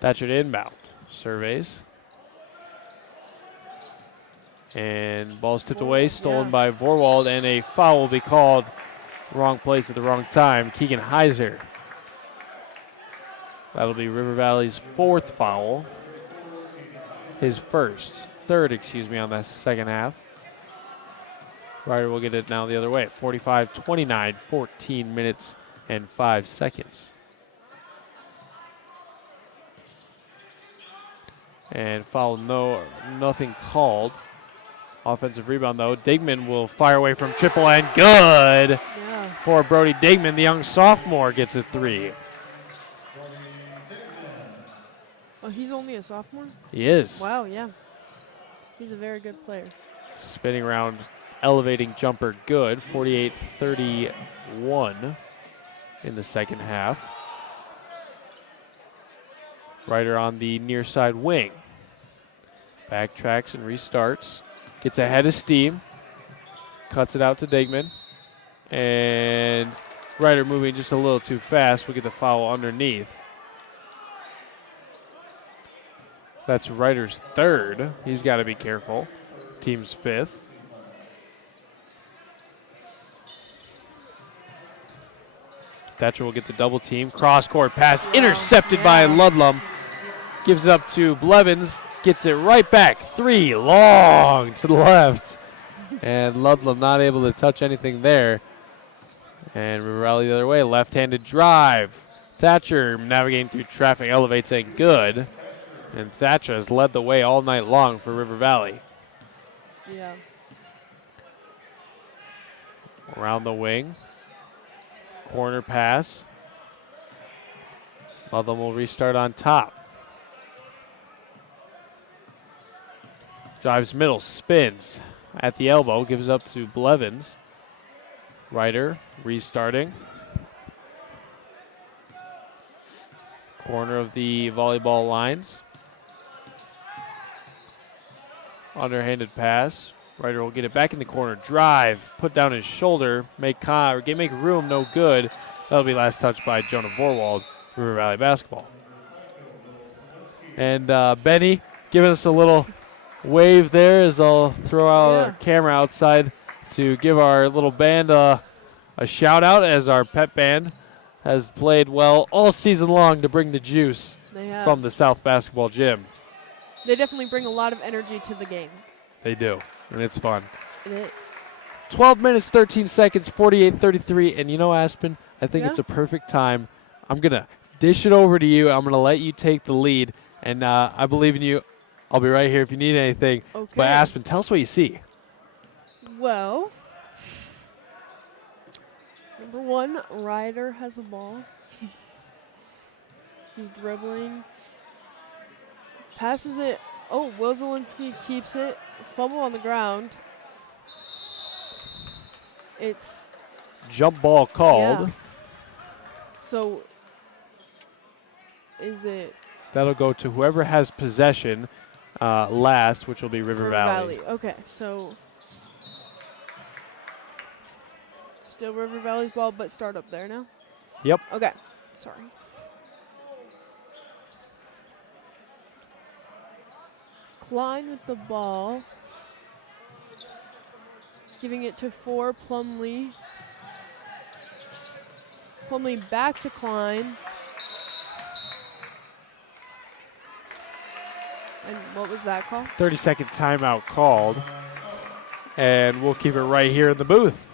Thatcher to inbound. Surveys. And ball's tipped away, stolen by Vorwald, and a foul will be called. Wrong place at the wrong time. Keegan Heiser. That'll be River Valley's 4th foul. His third, on the second half. Ryder will get it now the other way. 45-29, 14 minutes and 5 seconds. And foul, nothing called. Offensive rebound, though. Digman will fire away from triple and good. Yeah. For Brody Digman, the young sophomore gets a 3. Oh, he's only a sophomore? He is. Wow, yeah. He's a very good player. Spinning around, elevating jumper, good. 48-31 in the second half. Ryder on the near side wing. Backtracks and restarts. Gets ahead of steam. Cuts it out to Digman. And Ryder moving just a little too fast. We'll get the foul underneath. That's Ryder's 3rd. He's got to be careful. Team's 5th. Thatcher will get the double team. Cross-court pass intercepted by Ludlum. Gives it up to Blevins. Gets it right back. 3 long to the left. And Ludlum not able to touch anything there. And River Valley the other way. Left-handed drive. Thatcher navigating through traffic, elevates and good. And Thatcher has led the way all night long for River Valley. Yeah. Around the wing. Corner pass. Ludlum will restart on top. Drives middle, spins at the elbow, gives up to Blevins. Ryder restarting. Corner of the volleyball lines. Underhanded pass. Ryder will get it back in the corner. Drive, put down his shoulder, make room, no good. That'll be last touch by Jonah Vorwald, River Valley basketball. And Benny giving us a little wave there as I'll throw out a camera outside to give our little band a shout out, as our pep band has played well all season long to bring the juice from the South Basketball Gym. They definitely bring a lot of energy to the game. They do, and it's fun. It is. 12 minutes, 13 seconds, 48-33, and you know, Aspen, I think it's a perfect time. I'm going to dish it over to you. I'm going to let you take the lead, and I believe in you. I'll be right here if you need anything. Okay. But Aspen, tell us what you see. Well, number 1, Ryder has the ball. He's dribbling. Passes it. Oh, Will Zielinski keeps it. Fumble on the ground. It's jump ball called. Yeah. So, is it? That'll go to whoever has possession last, which will be River Valley. Okay, so still River Valley's ball, but start up there now? Yep. Okay, sorry. Klein with the ball. Giving it to 4, Plumlee. Plumlee back to Klein. And what was that call? 30-second timeout called. And we'll keep it right here in the booth.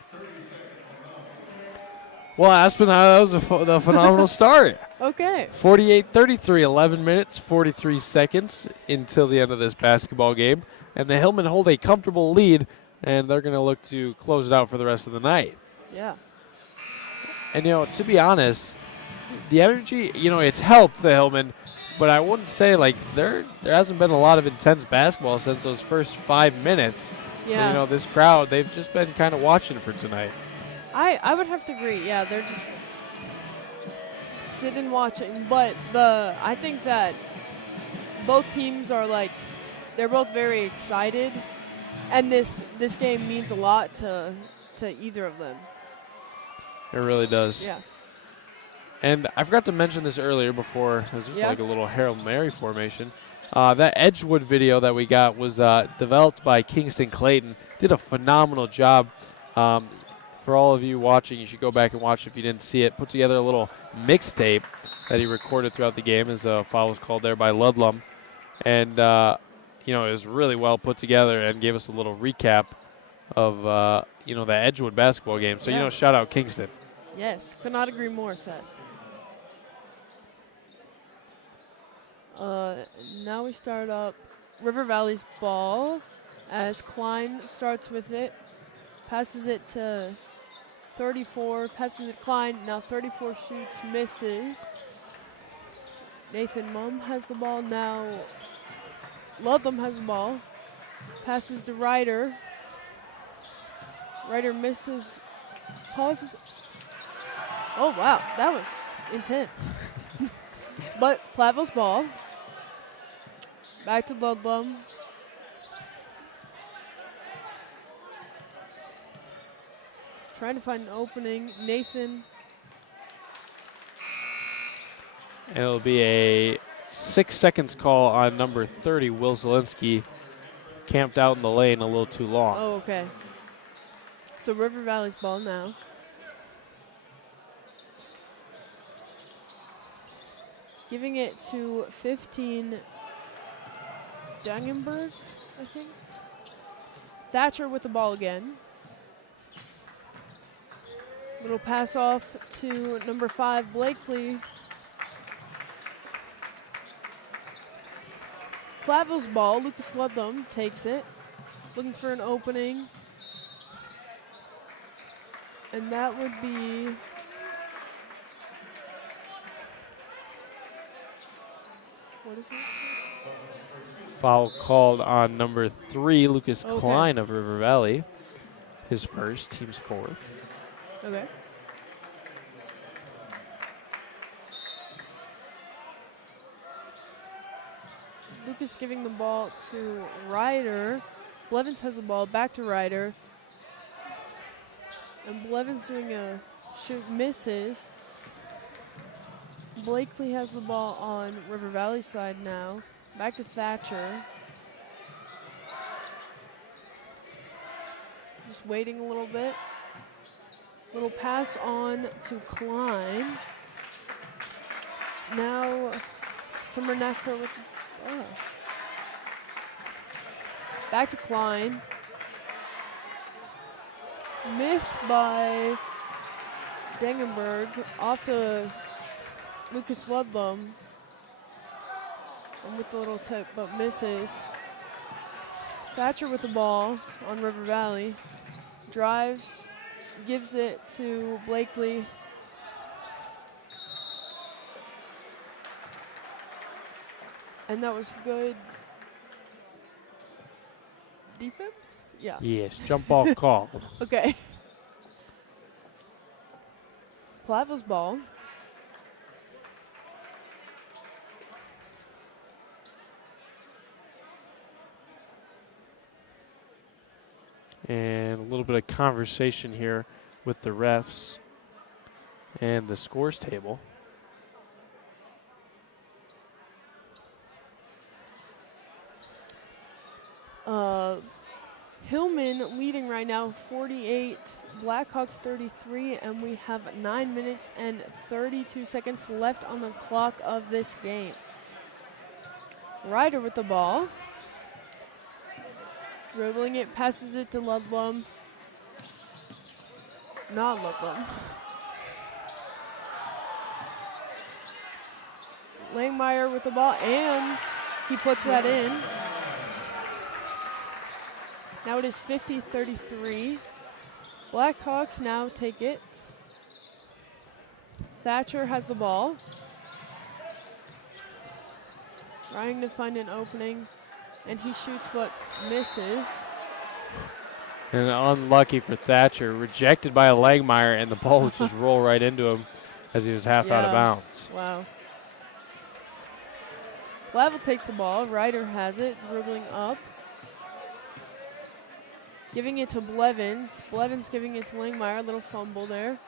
Well, Aspen, that was a phenomenal start. Okay. 48-33, 11 minutes, 43 seconds until the end of this basketball game. And the Hillmen hold a comfortable lead, and they're going to look to close it out for the rest of the night. Yeah. And, you know, to be honest, the energy, you know, it's helped the Hillmen, but I wouldn't say, like, there hasn't been a lot of intense basketball since those first 5 minutes. Yeah. So, you know, this crowd, they've just been kind of watching for tonight. I would have to agree. Yeah, they're just sitting watching. But I think that both teams are, like, they're both very excited. And this game means a lot to either of them. It really does. Yeah. And I forgot to mention this earlier before. It was just like a little Hail Mary formation. That Edgewood video that we got was developed by Kingston Clayton. Did a phenomenal job. For all of you watching, you should go back and watch if you didn't see it. Put together a little mixtape that he recorded throughout the game, as a foul was called there by Ludlum. And, you know, it was really well put together and gave us a little recap of the Edgewood basketball game. So Yeah. shout out Kingston. Yes, could not agree more, Seth. Now we start up River Valley's ball as Klein starts with it, passes it to 34, passes it Klein, now 34 shoots, misses. Nathan Mum has the ball now. Ludlam has the ball, passes to Ryder. Ryder misses, pauses. Oh wow, that was intense. But Platteville's ball. Back to Ludlam. Trying to find an opening. Nathan. And it'll be a 6 seconds call on number 30, Will Zielinski. Camped out in the lane a little too long. Oh, okay. So River Valley's ball now. Giving it to 15 Dangenberg, I think. Thatcher with the ball again. Little pass off to number 5, Blakely. Platteville's ball, Lucas Ludlam takes it. Looking for an opening. And that would be what is it? Foul called on number 3, Lucas Okay. Klein of River Valley. His first, team's 4th. Okay. Lucas giving the ball to Ryder. Blevins has the ball, back to Ryder. And Blevins doing a shoot, misses. Blakely has the ball on River Valley side now. Back to Thatcher. Just waiting a little bit. Little pass on to Klein. Now Summernacker with back to Klein. Missed by Dangenberg off to Lucas Ludlam. And with the little tip, but misses. Thatcher with the ball on River Valley. Drives, gives it to Blakely. And that was good defense? Yeah. Yes, jump ball call. Okay. Platteville's ball. And a little bit of conversation here with the refs and the scores table. Hillman leading right now 48, Blackhawks 33, and we have 9 minutes and 32 seconds left on the clock of this game. Ryder with the ball. Dribbling it, passes it to Ludlam. Not Ludlam. Langmeyer with the ball, and he puts that in. Now it is 50-33. Blackhawks now take it. Thatcher has the ball. Trying to find an opening, and he shoots but misses. And unlucky for Thatcher, rejected by a Langmeyer, and the ball would just roll right into him as he was half out of bounds. Wow. Platteville takes the ball. Ryder has it, dribbling up. Giving it to Blevins. Blevins giving it to Langmeyer. A little fumble there.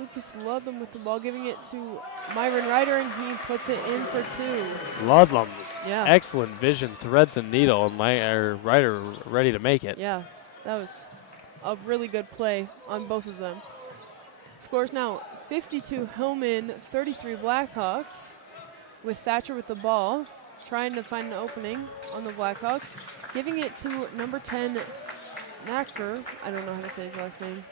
Lucas Ludlam with the ball, giving it to Myron Ryder, and he puts it in for 2. Ludlam, Yeah. excellent vision, threads and needle, and Ryder ready to make it. Yeah, that was a really good play on both of them. Scores now 52 Hillman, 33 Blackhawks, with Thatcher with the ball. trying to find an opening on the Blackhawks, giving it to number 10, Nacker. I don't know how to say his last name.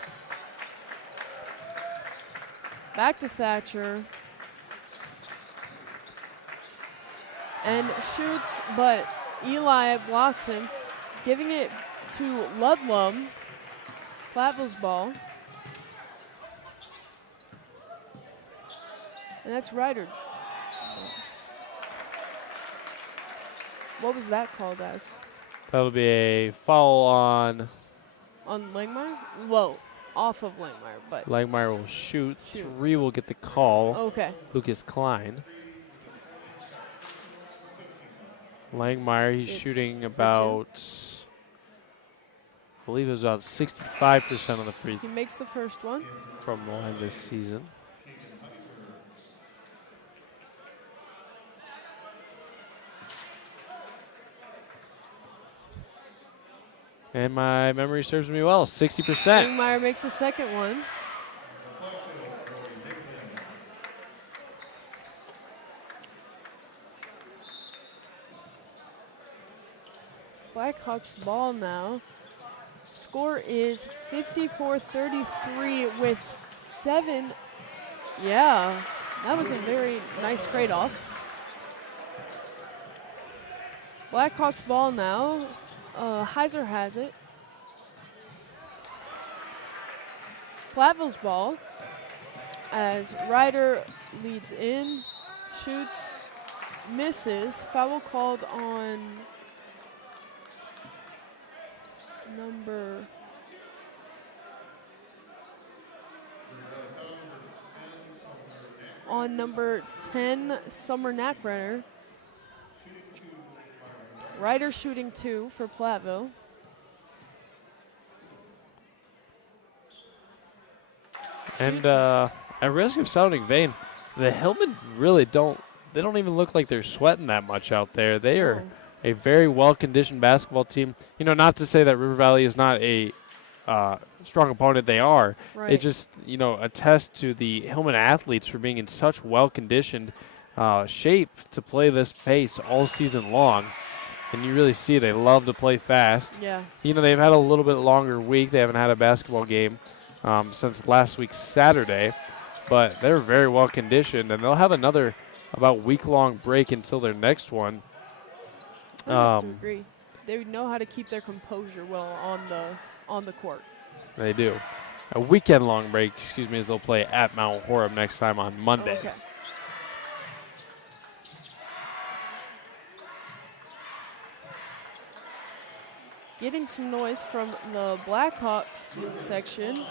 Back to Thatcher. And shoots, but Eli blocks him, giving it to Ludlum. Platteville's ball. And that's Ryder. What was that called as? That'll be a foul on. On Langmeyer? Well, off of Langmeyer, but. Langmeyer will shoot. 3 will get the call. Okay. Lucas Klein. Langmeyer, he's shooting about, I believe it was about 65% on the free. He makes the first one. From the line this season. And my memory serves me well, 60%. Langmeyer makes the second one. Blackhawks ball now. Score is 54-33 with 7. Yeah, that was a very nice trade-off. Blackhawks ball now. Heiser has it. Platteville's ball as Ryder leads in, shoots, misses. Foul called on number 10, Summer Knackrenner. Ryder shooting 2 for Platteville. And at risk of sounding vain, the Hillmen really don't even look like they're sweating that much out there. They are a very well-conditioned basketball team. You know, not to say that River Valley is not a strong opponent. They are. Right. It just, you know, attests to the Hillman athletes for being in such well-conditioned shape to play this pace all season long. And you really see they love to play fast. Yeah. You know, they've had a little bit longer week. They haven't had a basketball game since last week Saturday. But they're very well conditioned, and they'll have another about week-long break until their next one. I have to agree. They would know how to keep their composure well on the court. They do. A weekend-long break, excuse me, as they'll play at Mount Horeb next time on Monday. Okay. Getting some noise from the Blackhawks section.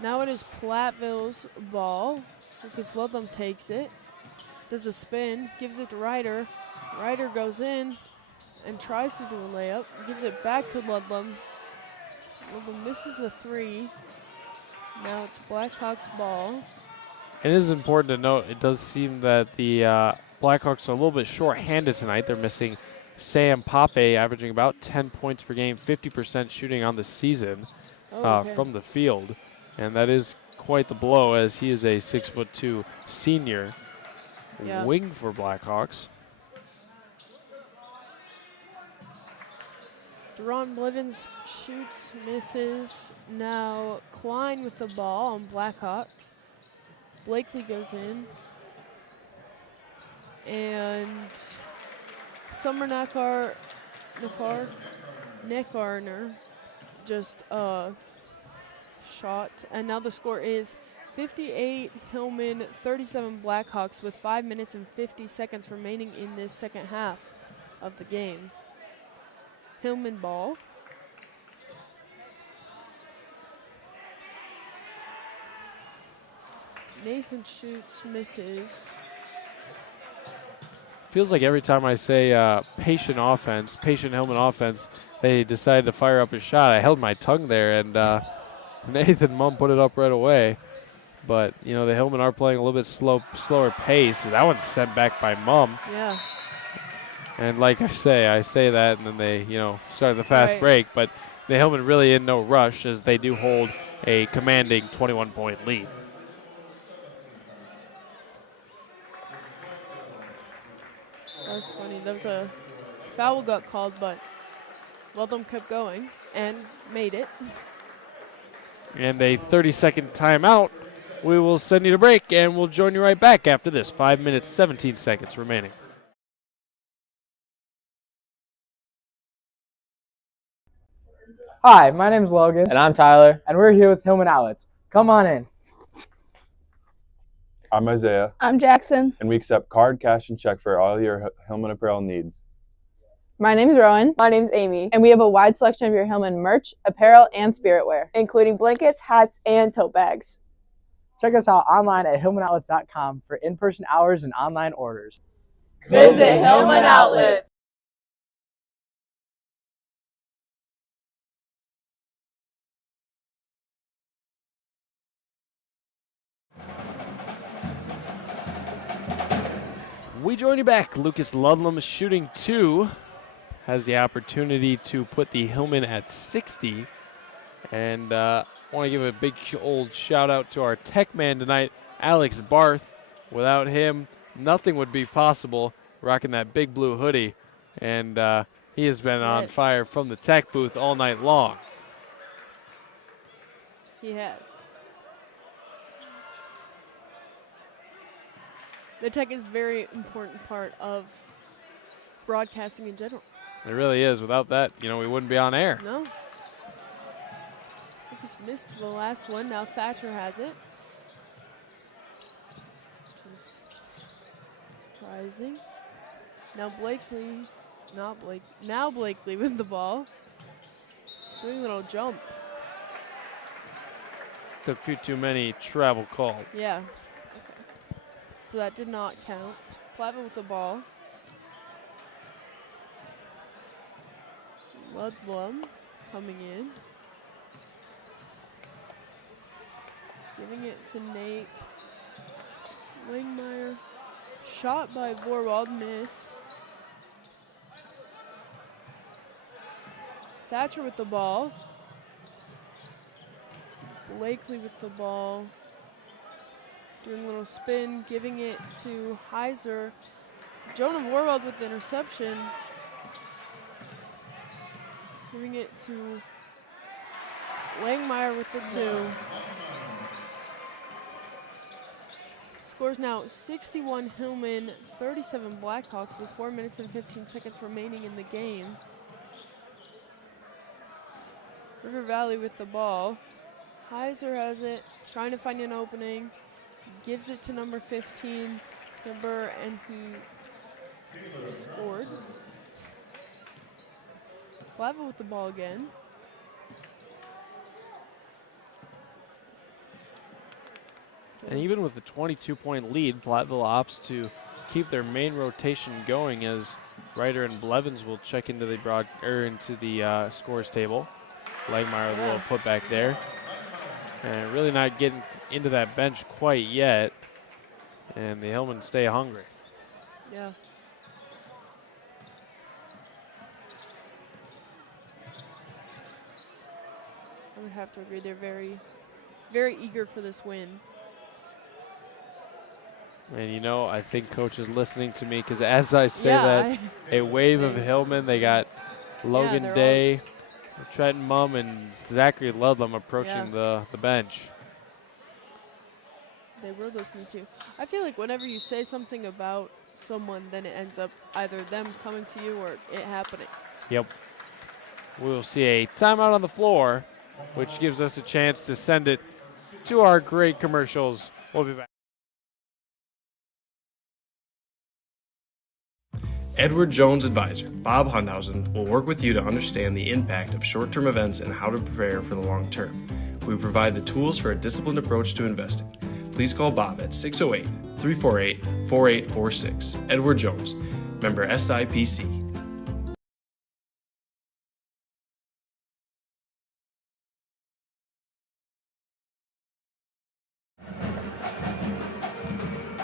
Now it is Platteville's ball. Lucas Ludlum takes it. Does a spin, gives it to Ryder. Ryder goes in and tries to do a layup. Gives it back to Ludlum. Ludlum misses the 3. Now it's Blackhawks ball. It is important to note, it does seem that the Blackhawks are a little bit short-handed tonight. They're missing Sam Pape, averaging about 10 points per game, 50% shooting on the season from the field. And that is quite the blow, as he is a 6'2" senior wing for Blackhawks. Deron Blivens shoots, misses. Now Klein with the ball on Blackhawks. Blakely goes in. And Summer Neckarner just shot. And now the score is 58 Hillman, 37 Blackhawks with 5 minutes and 50 seconds remaining in this second half of the game. Hillman ball. Nathan shoots, misses. Feels like every time I say patient Hillman offense, they decided to fire up a shot. I held my tongue there, and Nathan Mumm put it up right away. But, you know, the Hillmen are playing a little bit slower pace. That one's sent back by Mumm. Yeah. And like I say that, and then they, you know, started the fast break. But the Hillmen really in no rush, as they do hold a commanding 21-point lead. That was funny. There was a foul got called, but Ludlam kept going and made it. And a 30-second timeout. We will send you to break, and we'll join you right back after this. 5 minutes, 17 seconds remaining. Hi, my name's Logan. And I'm Tyler. And we're here with Hillman Outlets. Come on in. I'm Isaiah, I'm Jackson. and we accept card, cash, and check for all your Hillman apparel needs. My name's Rowan. My name's Amy, And we have a wide selection of your Hillman merch, apparel, and spirit wear. including blankets, hats, and tote bags. Check us out online at hillmanoutlets.com for in-person hours and online orders. Visit Hillman Outlets. We join you back. Lucas Ludlam shooting 2 has the opportunity to put the Hillman at 60. And I want to give a big old shout out to our tech man tonight, Alex Barth. Without him, nothing would be possible, rocking that big blue hoodie. And he has been on fire from the tech booth all night long. He has. The tech is a very important part of broadcasting in general. It really is. Without that, we wouldn't be on air. No. Lucas missed the last one. Now Thatcher has it. Which is surprising. Now Blakely with the ball. Doing a little jump. Took a few too many travel calls. Yeah. Okay. So that did not count. Platteville with the ball. Ludlam coming in. Giving it to Nate. Langmeyer. Shot by Vorwald. Miss. Thatcher with the ball. Blakely with the ball. Doing a little spin, giving it to Heiser. Jonah Vorwald with the interception. Giving it to Langmeyer with the 2. Scores now 61 Hillman, 37 Blackhawks with 4 minutes and 15 seconds remaining in the game. River Valley with the ball. Heiser has it, trying to find an opening. Gives it to number 15, and he scored. Platteville with the ball again. And even with the 22-point lead, Platteville opts to keep their main rotation going as Ryder and Blevins will check into the scores table. Langmeyer with a little putback there. And really not getting into that bench quite yet. And the Hillmen stay hungry. Yeah. I would have to agree. They're very, very eager for this win. And I think Coach is listening to me because as I say that, a wave of Hillmen, they got Logan Day, Trenton Mumm, and Zachary Ludlam approaching the bench. They were listening to you. I feel like whenever you say something about someone, then it ends up either them coming to you or it happening. Yep. We'll see a timeout on the floor, which gives us a chance to send it to our great commercials. We'll be back. Edward Jones Advisor, Bob Hundhausen, will work with you to understand the impact of short-term events and how to prepare for the long term. We provide the tools for a disciplined approach to investing. Please call Bob at 608-348-4846. Edward Jones, member SIPC.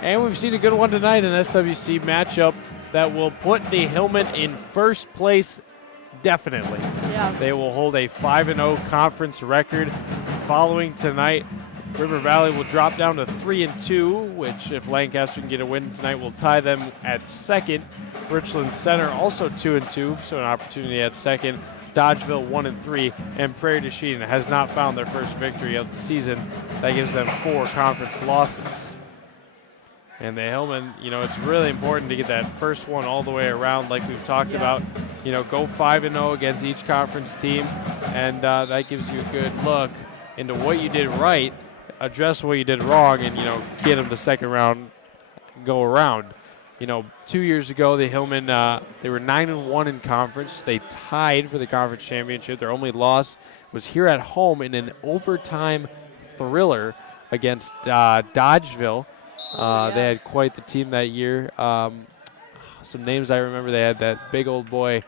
And we've seen a good one tonight, an SWC matchup that will put the Hillmen in first place definitely. Yeah. They will hold a 5-0 conference record following tonight. River Valley will drop down to 3-2, which if Lancaster can get a win tonight will tie them at second. Richland Center also 2-2, so an opportunity at second. Dodgeville 1-3, and Prairie du Chien has not found their first victory of the season. That gives them 4 conference losses. And the Hillmen, it's really important to get that first one all the way around, like we've talked about. Go 5-0 against each conference team, and that gives you a good look into what you did right, address what you did wrong, and get them the second round go around. 2 years ago, the Hillmen they were 9-1 in conference. They tied for the conference championship. Their only loss was here at home in an overtime thriller against Dodgeville. They had quite the team that year. Some names I remember. They had that big old boy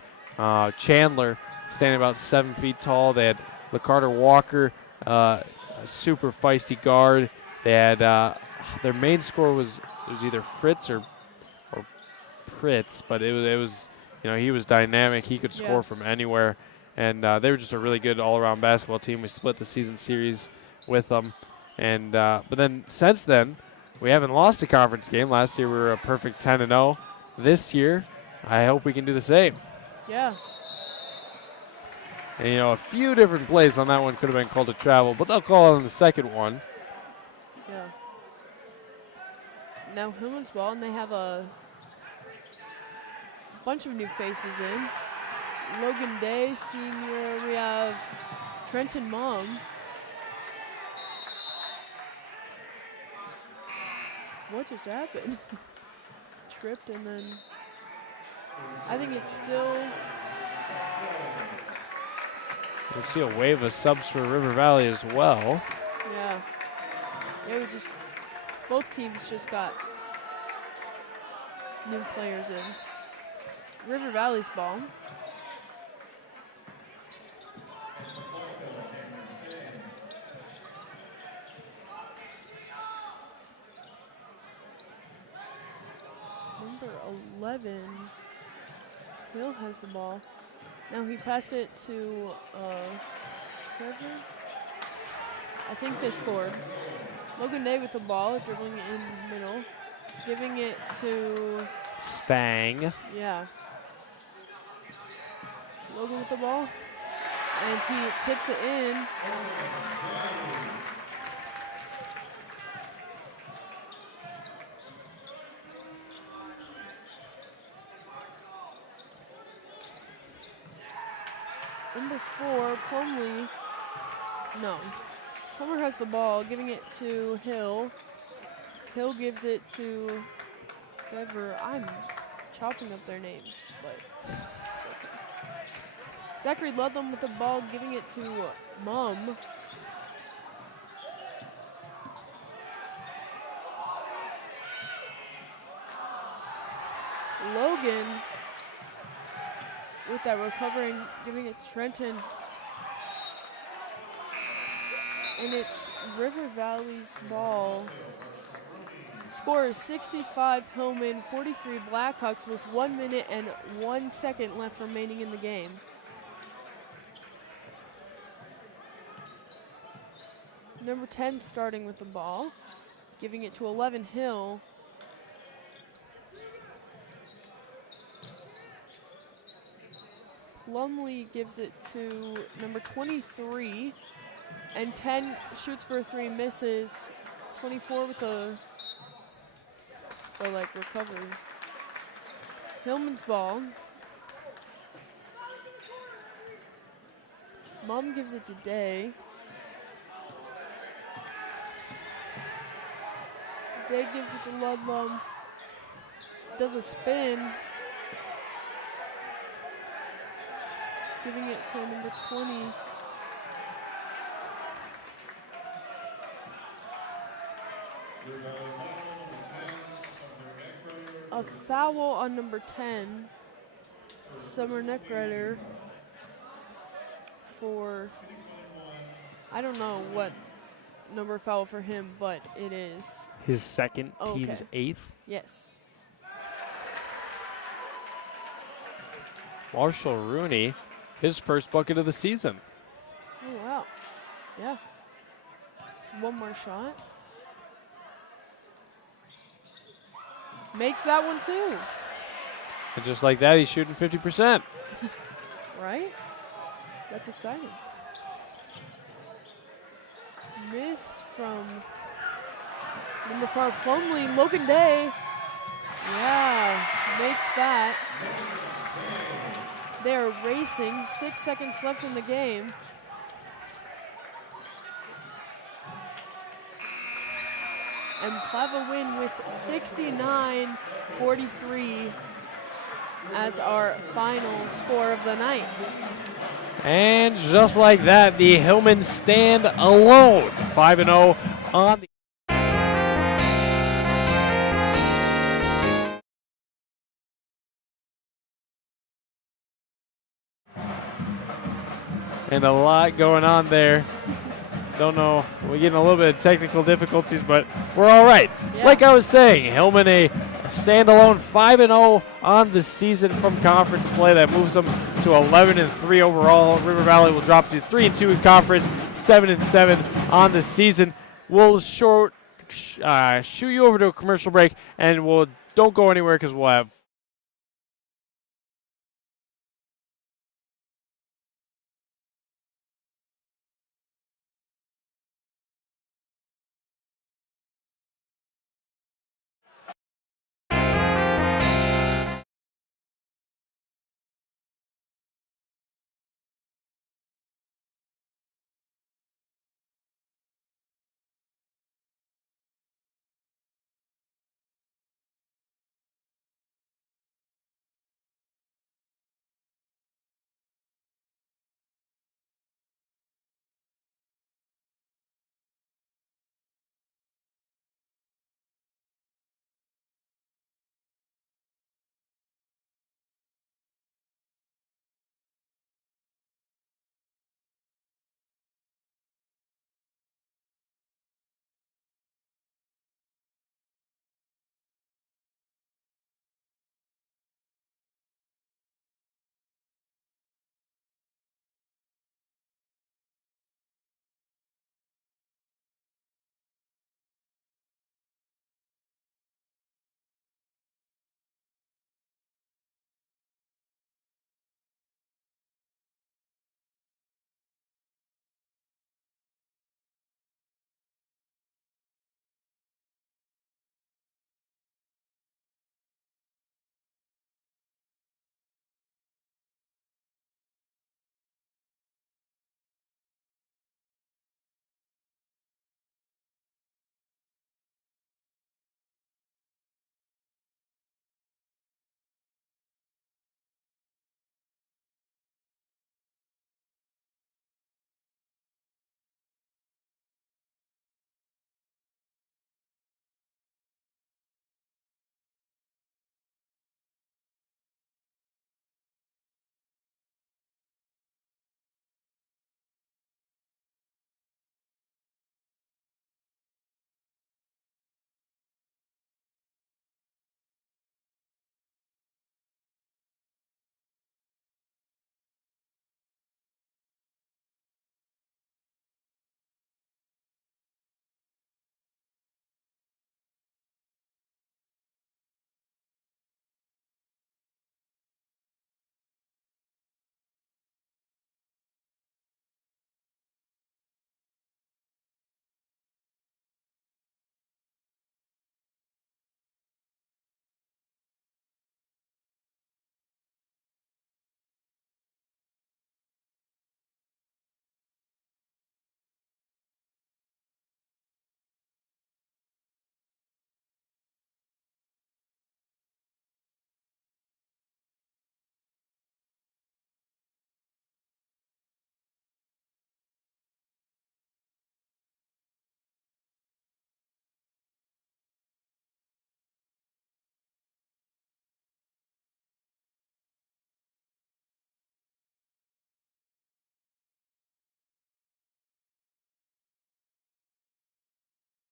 Chandler, standing about 7 feet tall. They had LaCarter Walker, a super feisty guard. They had their main scorer was either Fritz or Pritz, but it was he was dynamic. He could score from anywhere, and they were just a really good all-around basketball team. We split the season series with them, and but then since then we haven't lost a conference game. Last year we were a perfect 10-0. This year, I hope we can do the same. Yeah. And a few different plays on that one could have been called a travel, but they'll call it on the second one. Yeah. Now Hillman's ball, and they have a bunch of new faces in. Logan Day, senior. We have Trenton Mom. What just happened? Tripped, and then I think it's still. We'll see a wave of subs for River Valley as well. Yeah. Yeah, both teams just got new players in. River Valley's ball. Number 11, Hill has the ball. Now he passed it to Trevor. I think they scored. Logan Day with the ball, dribbling it in the middle, giving it to Stang. Yeah. Logan with the ball, and he tips it in. Number 4, Plumley. No. Summer has the ball, giving it to Hill. Hill gives it to Trevor. I'm chopping up their names, but it's okay. Zachary Ludlam with the ball, giving it to Mum. Logan with that recovering, giving it to Trenton. And it's River Valley's ball. Score is 65 Hillman, 43 Blackhawks with 1 minute and 1 second left remaining in the game. Number 10 starting with the ball, giving it to 11 Hill. Plumley gives it to number 23, and 10 shoots for a 3, misses. 24 with the recovery. Hillman's ball. Mom gives it to Day. Day gives it to Ludlam. Does a spin. Giving it to number 20. A foul on number 10, Summer Neckrider, for, I don't know what number foul for him, but it is. His second, team's 8th. Yes. Marshall Rooney, his first bucket of the season. Oh, wow. Yeah. one more shot. Makes that one too. And just like that, he's shooting 50%. Right? That's exciting. Missed from number 4, Plumley, Logan Day. Yeah, makes that. They're racing, 6 seconds left in the game. And Platteville win with 69-43 as our final score of the night. And just like that, the Hillmen stand alone, 5-0 on the and a lot going on there. Don't know, we're getting a little bit of technical difficulties, but we're all right. Yeah. Like I was saying, Hillman a standalone 5-0 on the season from conference play. That moves them to 11-3 overall. River Valley will drop to 3-2 in conference, 7-7 on the season. We'll shoot you over to a commercial break, and don't go anywhere because we'll have